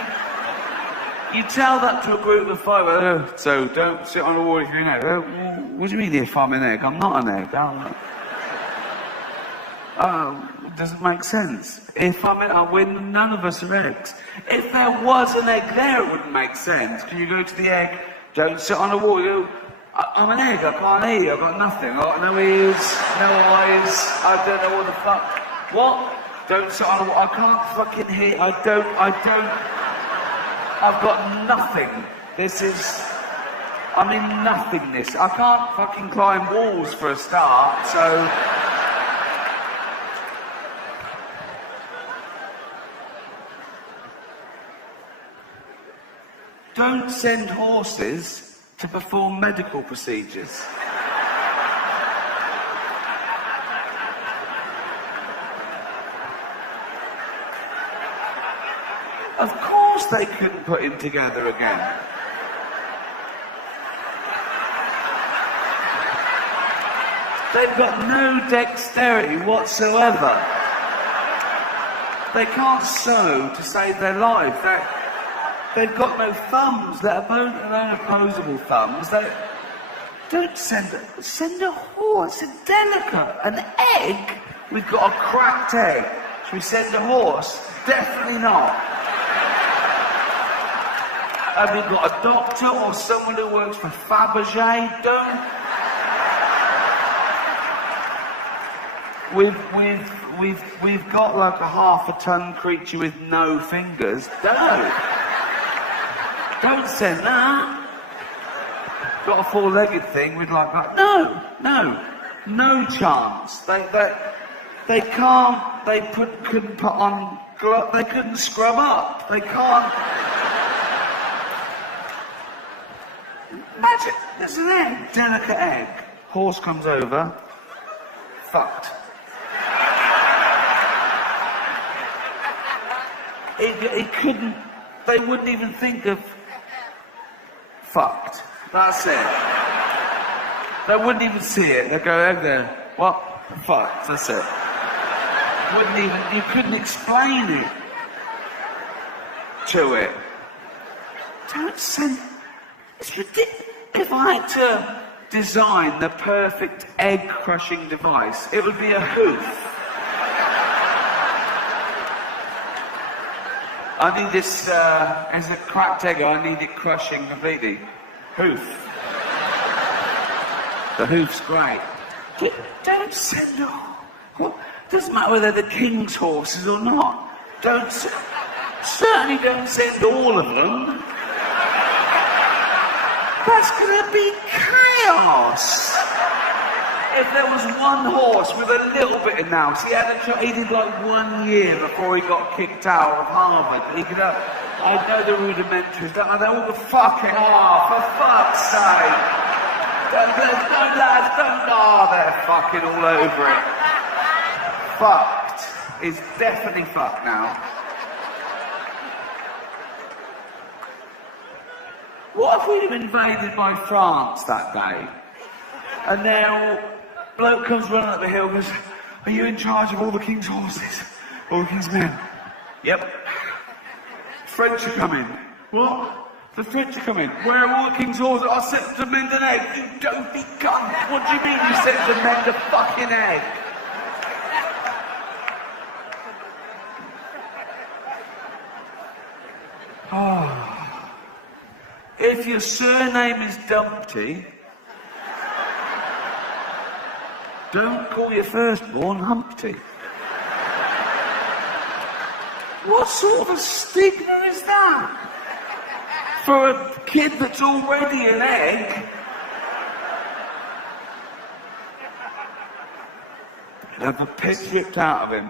you tell that to a group of 5, so don't sit on a wall if you're an egg. What do you mean if I'm an egg? I'm not an egg. Doesn't make sense. If I'm an egg, none of us are eggs. If there was an egg there, it wouldn't make sense. Can you go to the egg, don't sit on a wall, you go, I'm an egg, I can't eat, I've got nothing, I've got no ears, no eyes, I don't know what the fuck. What? Don't sit on a wall, I can't fucking hear, I've got nothing. I'm in nothingness. I can't fucking climb walls for a start, so... Don't send horses to perform medical procedures. Of course they couldn't put him together again. They've got no dexterity whatsoever. They can't sew to save their life. They've got no thumbs. They're opposable thumbs. Don't send a horse. It's delicate. An egg? We've got a cracked egg. Should we send a horse? Definitely not. Have we got a doctor or someone who works for Fabergé? Don't. We've got like a half-a-ton creature with no fingers. Don't send that. Got a 4-legged thing with like that. No chance. They can't. Couldn't put on gloves. They couldn't scrub up. They can't. Imagine there's an egg, delicate egg. Horse comes over. Fucked. It couldn't, they wouldn't even think of fucked. That's it. They wouldn't even see it. They'd go over there, what? Fucked, that's it. Wouldn't even, you couldn't explain it to it. Don't send, it's ridiculous. If I had to design the perfect egg crushing device, it would be a hoof. I need this, as a cracked egg, I need it crushing completely. Hoof. The hoof's great. Don't send them. Well, doesn't matter whether they're the king's horses or not. Certainly don't send all of them. That's gonna be chaos. If there was one horse with a little bit of nous, he did like 1 year before he got kicked out of Harvard. He could have, I know the rudimentaries, don't I? They're all the fucking, for fuck's sake. They're fucking all over it. Fucked. It's definitely fucked now. What if we'd have invaded by France that day? And now, bloke comes running up the hill and goes, are you in charge of all the king's horses? All the king's men? Yep. French are coming. What? The French are coming. Where are all the king's horses? I sent them to mend an egg. You dopey cunt. What do you mean you sent them to mend a fucking egg? Oh. If your surname is Dumpty, don't call your firstborn Humpty. What sort of a stigma is that? For a kid that's already an egg? He'd have the piss ripped out of him.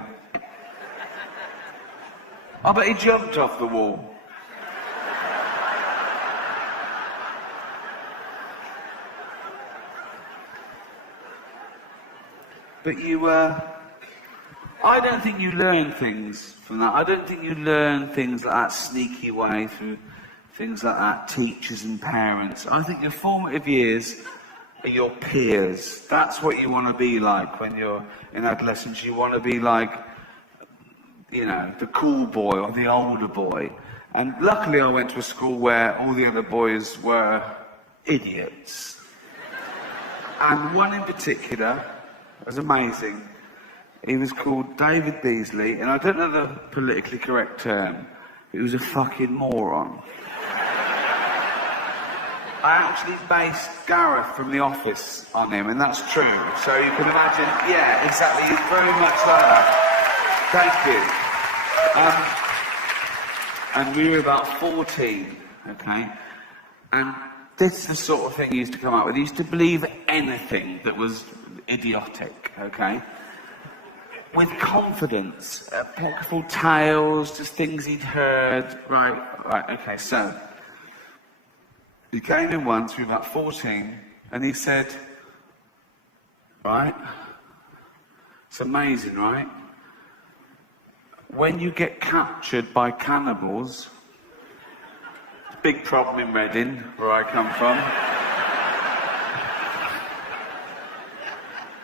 I bet he jumped off the wall. But I don't think you learn things from that. I don't think you learn things like that sneaky way through things like that, teachers and parents. I think your formative years are your peers. That's what you want to be like when you're in adolescence. You want to be like, you know, the cool boy or the older boy. And luckily I went to a school where all the other boys were idiots. And one in particular was amazing. He was called David Beasley, and I don't know the politically correct term, but he was a fucking moron. I actually based Gareth from The Office on him, and that's true. So you can imagine, yeah, exactly, he's very much like that. Thank you. And we were about 14, okay? And this is the sort of thing he used to come up with. He used to believe anything that was idiotic, okay? With confidence, pocketful tales, just things he'd heard. Right, okay, so he came in once, we were about 14, and he said, right, it's amazing, right? When you get captured by cannibals, it's a big problem in Reading, where I come from.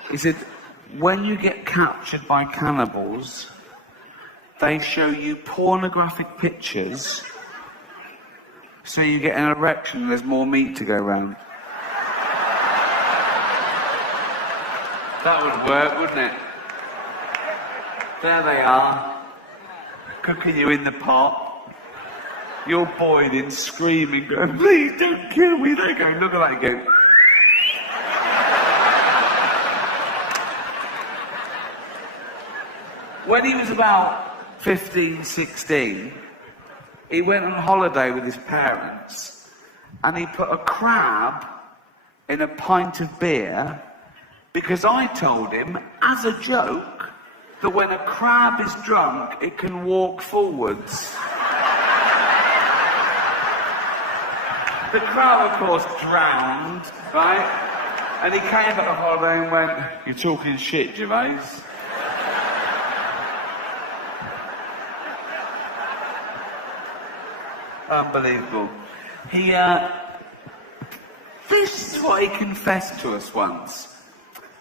He said, when you get captured by cannibals, they show you pornographic pictures so you get an erection and there's more meat to go round. That would work, wouldn't it? There they are, cooking you in the pot. You're boiling, screaming, going, please don't kill me. They go, look at that again. When he was about 15, 16, he went on holiday with his parents and he put a crab in a pint of beer because I told him, as a joke, that when a crab is drunk, it can walk forwards. The crab, of course, drowned, right? And he came back on holiday and went, you're talking shit, Gervais? Unbelievable. This is what he confessed to us once.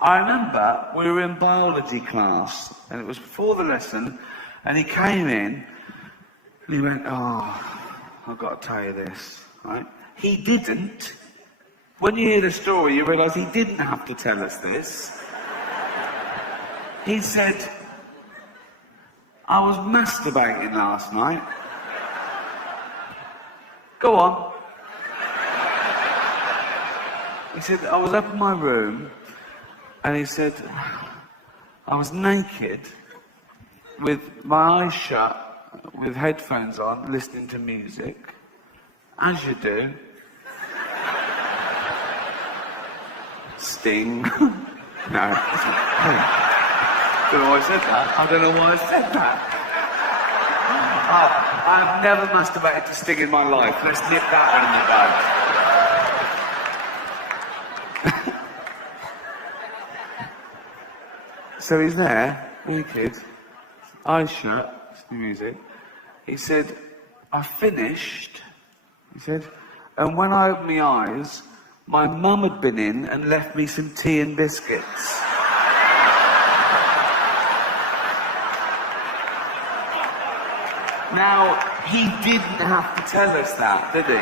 I remember we were in biology class, and it was before the lesson, and he came in, and he went, oh, I've got to tell you this, right? He didn't. When you hear the story, you realise he didn't have to tell us this. He said, I was masturbating last night. Go on. He said, I was up in my room, and he said, I was naked, with my eyes shut, with headphones on, listening to music, as you do. Sting. No. I don't know why I said that. I don't know why I said that. I've never masturbated to Sting in my life. Let's nip that in the bud. So he's there, naked, eyes shut, listening to music. He said, I finished, he said, and when I opened my eyes, my mum had been in and left me some tea and biscuits. Now, he didn't have to tell us that, did he?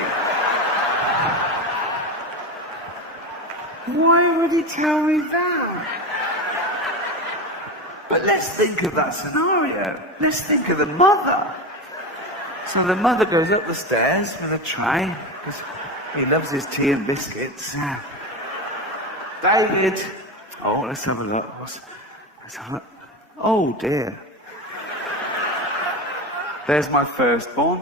Why would he tell me that? But let's think of that scenario. Let's think of the mother. So the mother goes up the stairs with a tray, because he loves his tea and biscuits. David! Oh, let's have a look. Let's have a look. Oh, dear. There's my firstborn.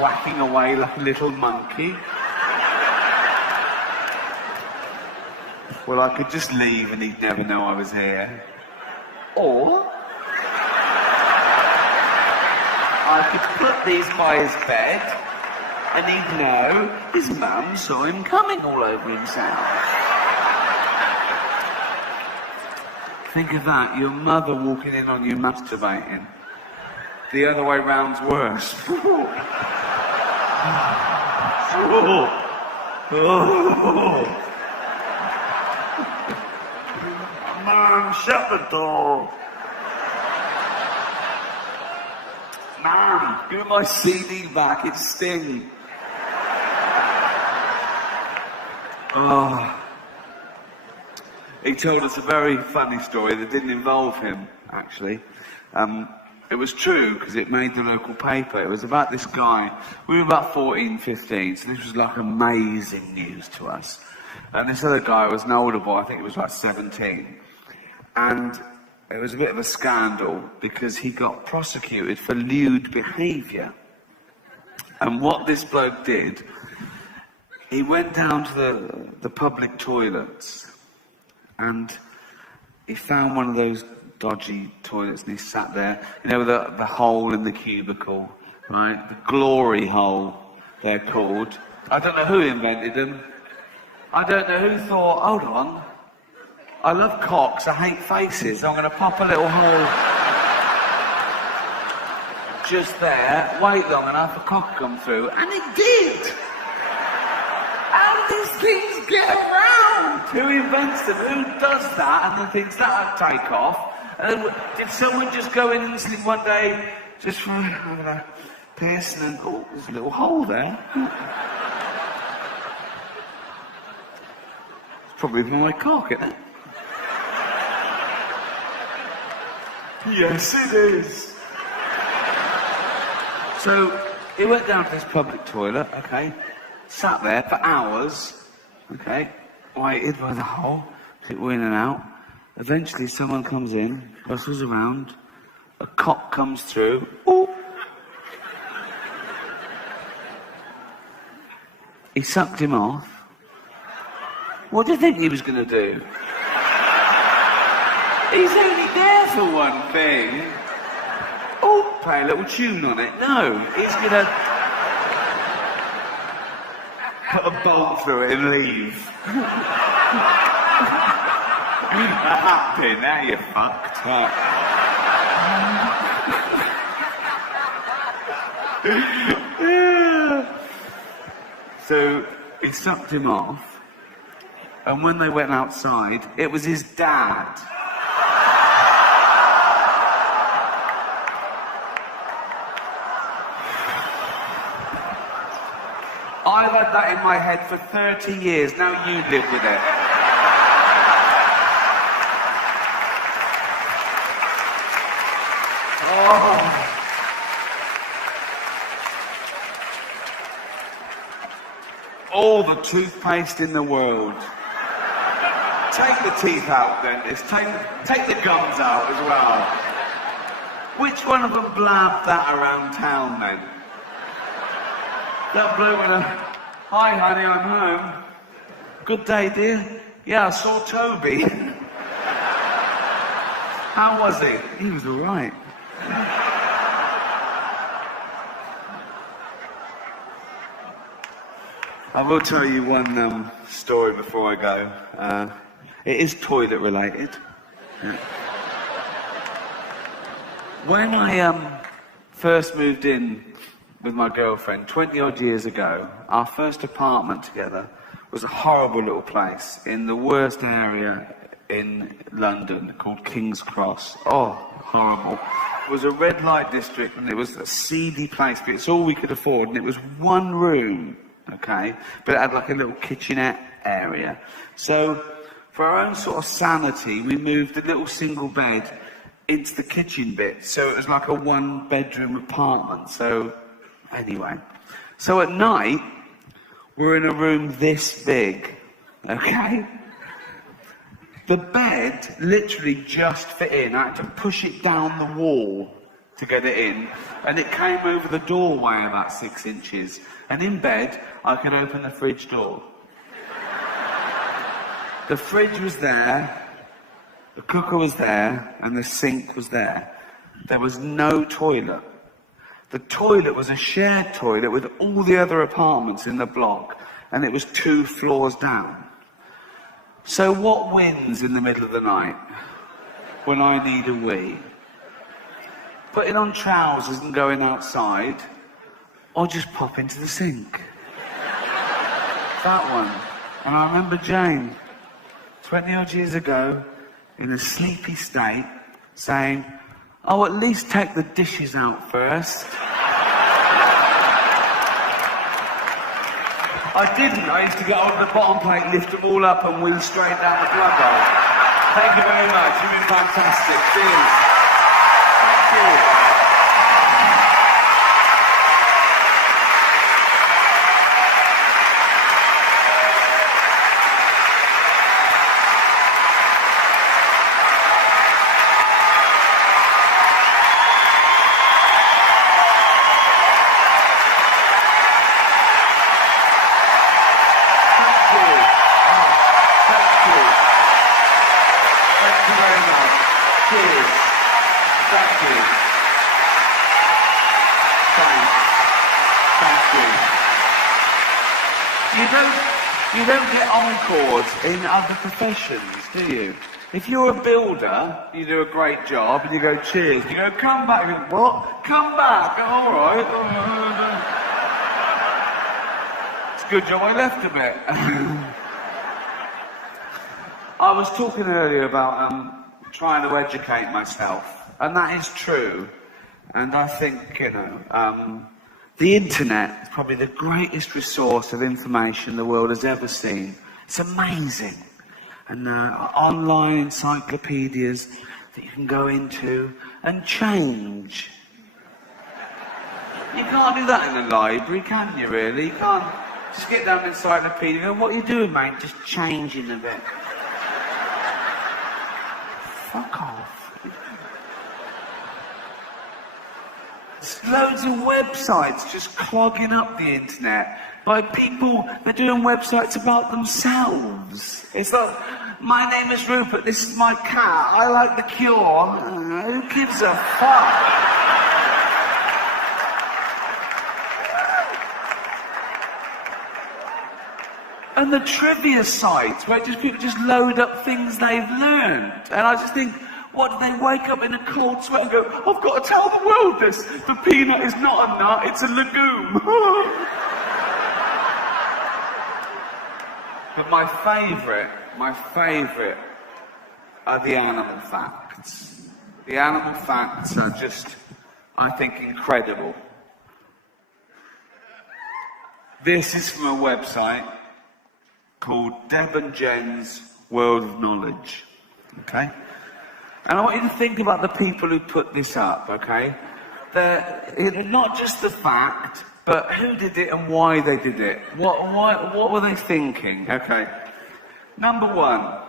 Whacking away like a little monkey. Well, I could just leave and he'd never know I was here. Or I could put these by his bed and he'd know his mum saw him coming all over himself. Think of that, your mother walking in on you masturbating. The other way round's worse. Mom, shut the door. Mom, give me my CD back, it's Sting. Oh. He told us a very funny story that didn't involve him, actually. It was true, because it made the local paper. It was about this guy. We were about 14, 15, so this was like amazing news to us. And this other guy was an older boy, I think he was like 17. And it was a bit of a scandal, because he got prosecuted for lewd behaviour. And what this bloke did, he went down to the public toilets, and he found one of those dodgy toilets and he sat there, you know, with the hole in the cubicle, right? The glory hole, they're called. I don't know who invented them. I don't know who thought, hold on, I love cocks, I hate faces, I'm going to pop a little hole just there, wait long enough, a cock come through, and it did! How do these things get around? Who invents them? Who does that and then thinks that'll take off? And then, did someone just go in and sleep one day just for having a piss and then, oh, there's a little hole there. It's probably my cock, isn't it? Yes, it is. So, he went down to this public toilet, okay, sat there for hours, okay, waited by the hole, people in and out. Eventually someone comes in, bustles around, a cock comes through, ooh. He sucked him off. What do you think he was going to do? He's only there for one thing. Oh, play a little tune on it. No, he's going to put a bolt through it and leave. Happy, now you're fucked up. So he sucked him off, and when they went outside, it was his dad. I've had that in my head for 30 years, now you live with it. Oh. All the toothpaste in the world. Take the teeth out, dentist. Take the gums out as well. Which one of them blabbed that around town then? That bloke went, "Hi honey, I'm home. Good day, dear. Yeah, I saw Toby." How was he? He was all right. I will tell you one story before I go. It is toilet related. Yeah. When I first moved in with my girlfriend 20 odd years ago, our first apartment together was a horrible little place in the worst area in London called King's Cross. Oh, horrible. It was a red light district and it was a seedy place, but it's all we could afford, and it was one room, okay? But it had like a little kitchenette area. So for our own sort of sanity, we moved a little single bed into the kitchen bit, so it was like a one-bedroom apartment. So anyway, so at night, we're in a room this big, okay? The bed literally just fit in. I had to push it down the wall to get it in, and it came over the doorway about 6 inches. And in bed, I could open the fridge door. The fridge was there, the cooker was there, and the sink was there. There was no toilet. The toilet was a shared toilet with all the other apartments in the block, and it was 2 floors down. So what wins in the middle of the night when I need a wee? Putting on trousers and going outside, or just pop into the sink? That one. And I remember Jane, 20 odd years ago, in a sleepy state, saying, "Oh, at least take the dishes out first." I didn't. I used to get on the bottom plate, lift them all up and wheel straight down the plug hole. Thank you very much. You've been fantastic. Cheers. Thank you. You don't get encores in other professions, do you? If you're a builder, you do a great job, and you go, "Cheers." You go, "Come back." You go, "What? Come back." All right. It's a good job I left a bit. I was talking earlier about trying to educate myself, and that is true. And I think, the internet is probably the greatest resource of information the world has ever seen. It's amazing. And online encyclopedias that you can go into and change. You can't do that in a library, can you, really? You can't just get down an encyclopedia and go, "What are you doing, mate?" "Just changing a bit." Fuck off. There's loads of websites just clogging up the internet by people that are doing websites about themselves. It's like, "My name is Rupert, this is my cat, I like The Cure." Who gives a fuck? And the trivia sites where people just load up things they've learned. And I just think, What, do they wake up in a cold sweat and go, I've got to tell the world this. The peanut is not a nut, it's a legume. But my favourite are the animal facts. The animal facts are just, I think, incredible. This is from a website called Deb and Jen's World of Knowledge. Okay? And I want you to think about the people who put this up, okay? They're not just the fact, but who did it and why they did it. What were they thinking? Okay. Number one,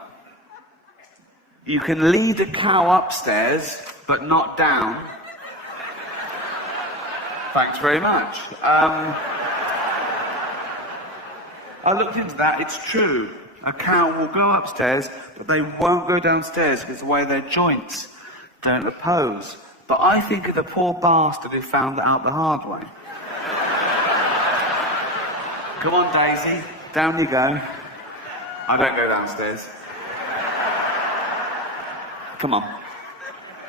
you can lead a cow upstairs, but not down. Thanks very much. I looked into that, it's true. A cow will go upstairs, but they won't go downstairs because the way their joints don't oppose. But I think of the poor bastard who found that out the hard way. Come on, Daisy, down you go. I don't go downstairs. Come on.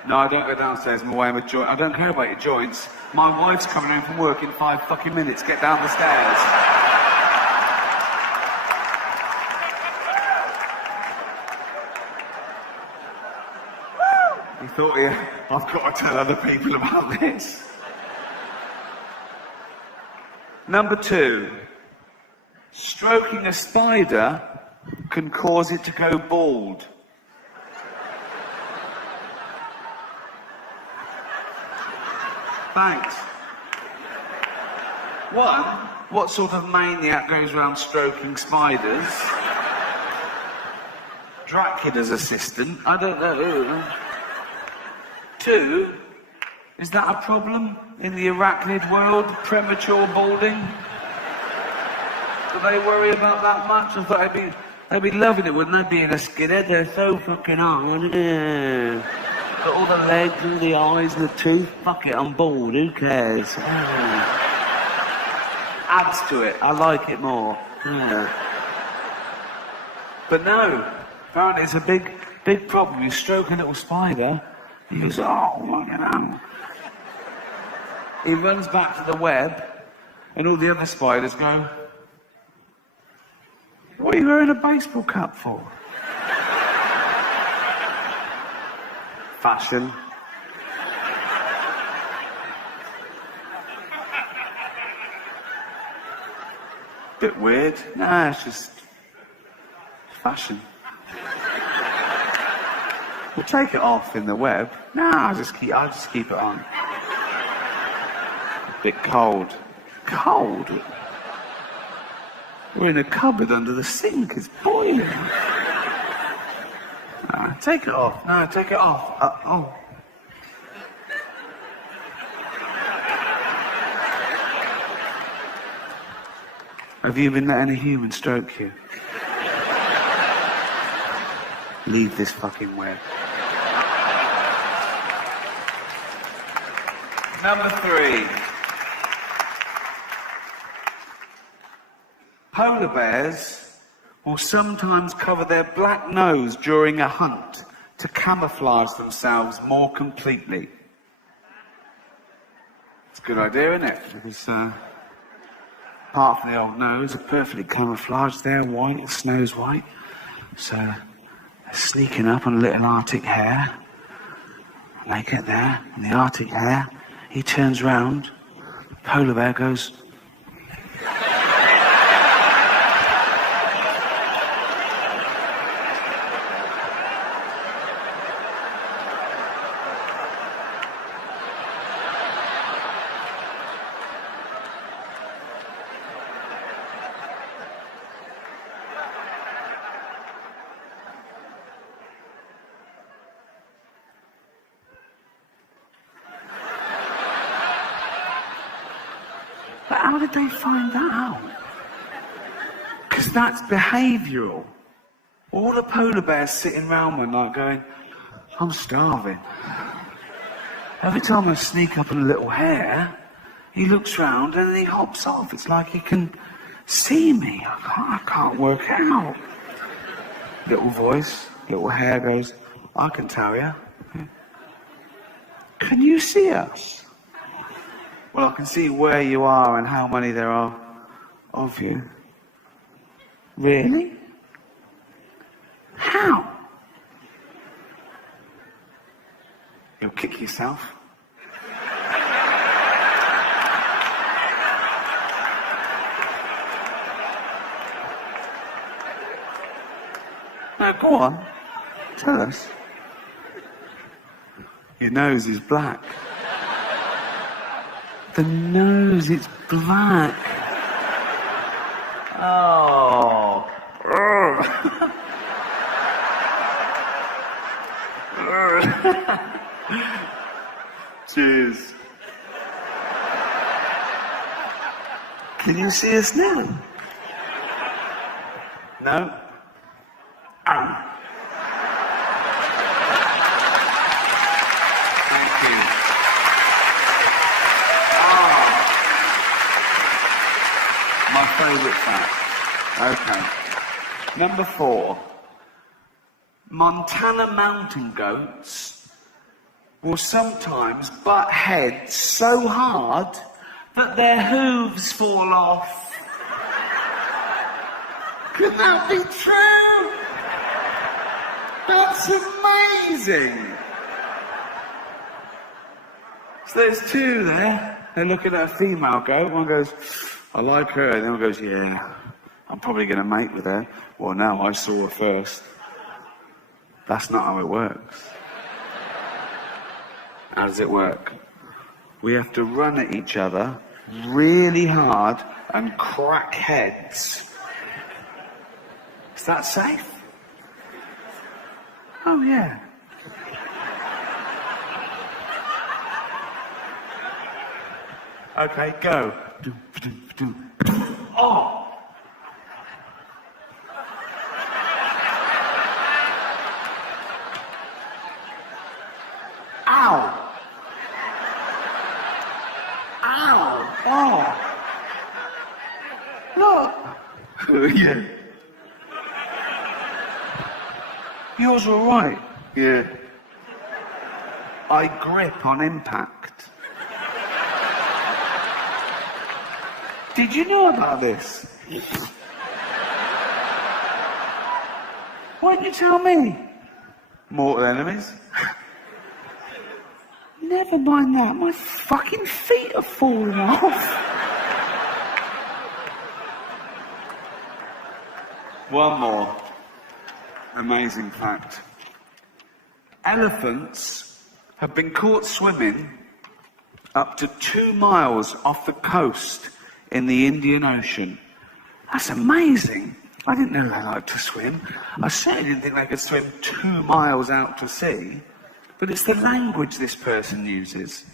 No, I don't go downstairs. I'm away with joints. I don't care about your joints. My wife's coming home from work in 5 fucking minutes. Get down the stairs. You thought, yeah, I've got to tell other people about this. Number two, stroking a spider can cause it to go bald. Thanks. What sort of maniac goes around stroking spiders? Dracula's assistant? I don't know. Two, is that a problem in the arachnid world? Premature balding? Do they worry about that much? I thought they'd be loving it, wouldn't they, being a skinhead? They're so fucking hard. Yeah. Got all the legs and the eyes and the tooth. Fuck it, I'm bald, who cares? Yeah. Adds to it, I like it more. Yeah. But no, apparently it's a big problem. You stroke a little spider, he goes, oh, look at that. He runs back to the web, and all the other spiders go, what are you wearing a baseball cap for? Fashion. Bit weird. Nah, it's just fashion. We'll take it off in the web. Nah, I'll just keep it on. Bit cold. Cold? We're in a cupboard under the sink. It's boiling. Take it off. No, take it off. Oh. Have you been letting a human stroke you? Leave this fucking web. Number three. Polar bears will sometimes cover their black nose during a hunt to camouflage themselves more completely. It's a good idea, isn't it? Because apart from the old nose, are perfectly camouflaged there, white, the snow's white. So they're sneaking up on a little Arctic hare. They get there, and the Arctic hare, he turns round, the polar bear goes, but how did they find that out? Because that's behavioural. All the polar bears sitting round one night going, I'm starving. Every time I sneak up on a little hare, he looks round and then he hops off. It's like he can see me. I can't work out. Little voice, little hare goes, I can tell you. Can you see us? Well, I can see where you are and how many there are of you. Really? How? You'll kick yourself. No, go on. Tell us. Your nose is black. The nose, it's black. Oh. Cheers. Can you see us now? No? Ow. Thank you. My favourite fact. Okay. Number 4. Montana mountain goats will sometimes butt heads so hard that their hooves fall off. Can that be true? That's amazing. So there's 2 there. They're looking at a female goat. One goes, I like her. And the other goes, yeah, I'm probably going to mate with her. Well, no, I saw her first. That's not how it works. How does it work? We have to run at each other really hard and crack heads. Is that safe? Oh, yeah. Okay, go. Oh! Ow! Ow! Oh! Look! Yeah. Yours all right? Yeah. I grip on impact. Did you know about this? Why didn't you tell me? Mortal enemies? Never mind that, my fucking feet are falling off. One more. Amazing fact. Elephants have been caught swimming up to 2 miles off the coast in the Indian Ocean. That's amazing. I didn't know they liked to swim. I certainly didn't think they could swim 2 miles out to sea. But it's the language this person uses.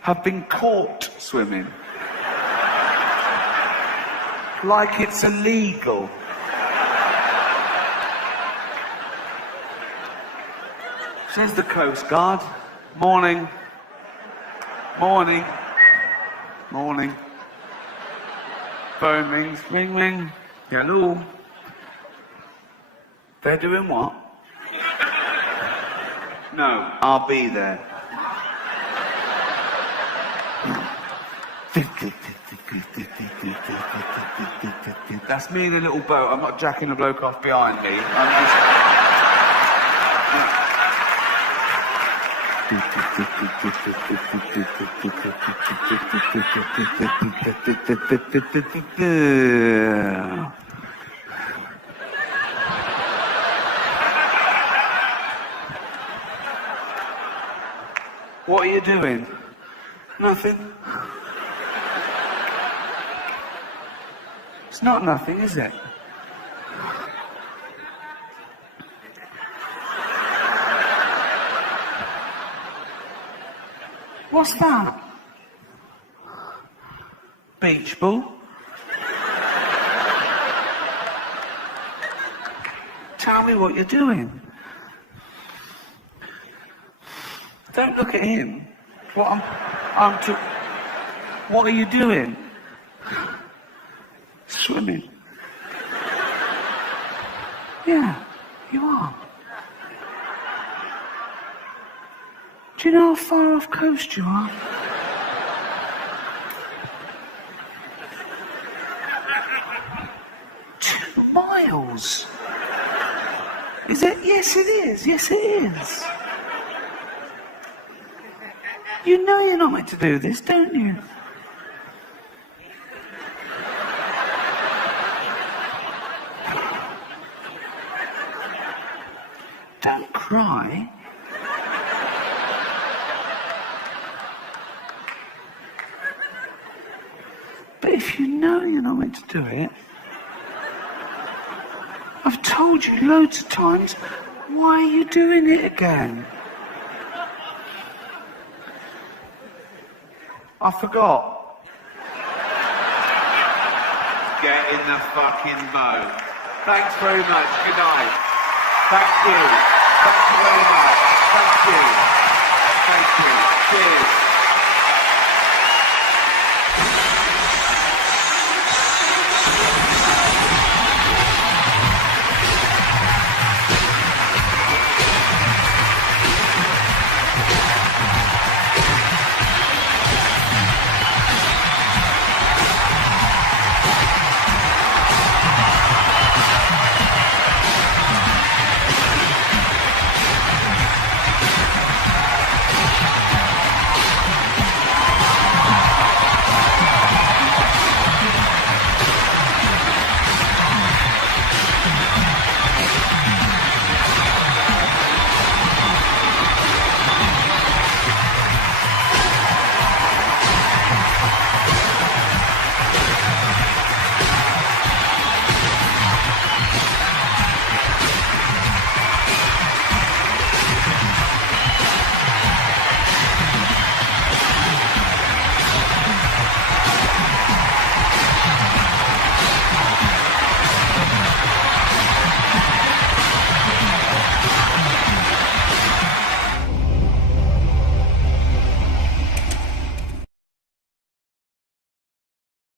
Have been caught swimming. Like it's illegal. Says the Coast Guard. Morning. Morning. Morning. Phone rings. Ring, ring. Hello. They're doing what? No, I'll be there. That's me in a little boat. I'm not jacking a bloke off behind me. What are you doing? Nothing. It's not nothing, is it? What's that? Beach ball? Tell me what you're doing. Don't look at him. What are you doing? Swimming. Yeah, you are. Do you know how far off coast you are? Miles. Is it? Yes, it is. Yes, it is. You know you're not meant to do this, don't you? Don't cry. But if you know you're not meant to do it, I've told you loads of times, why are you doing it again? I forgot. Get in the fucking boat. Thanks very much. Good night. Thank you. Thank you very much. Thank you. Thank you. Cheers.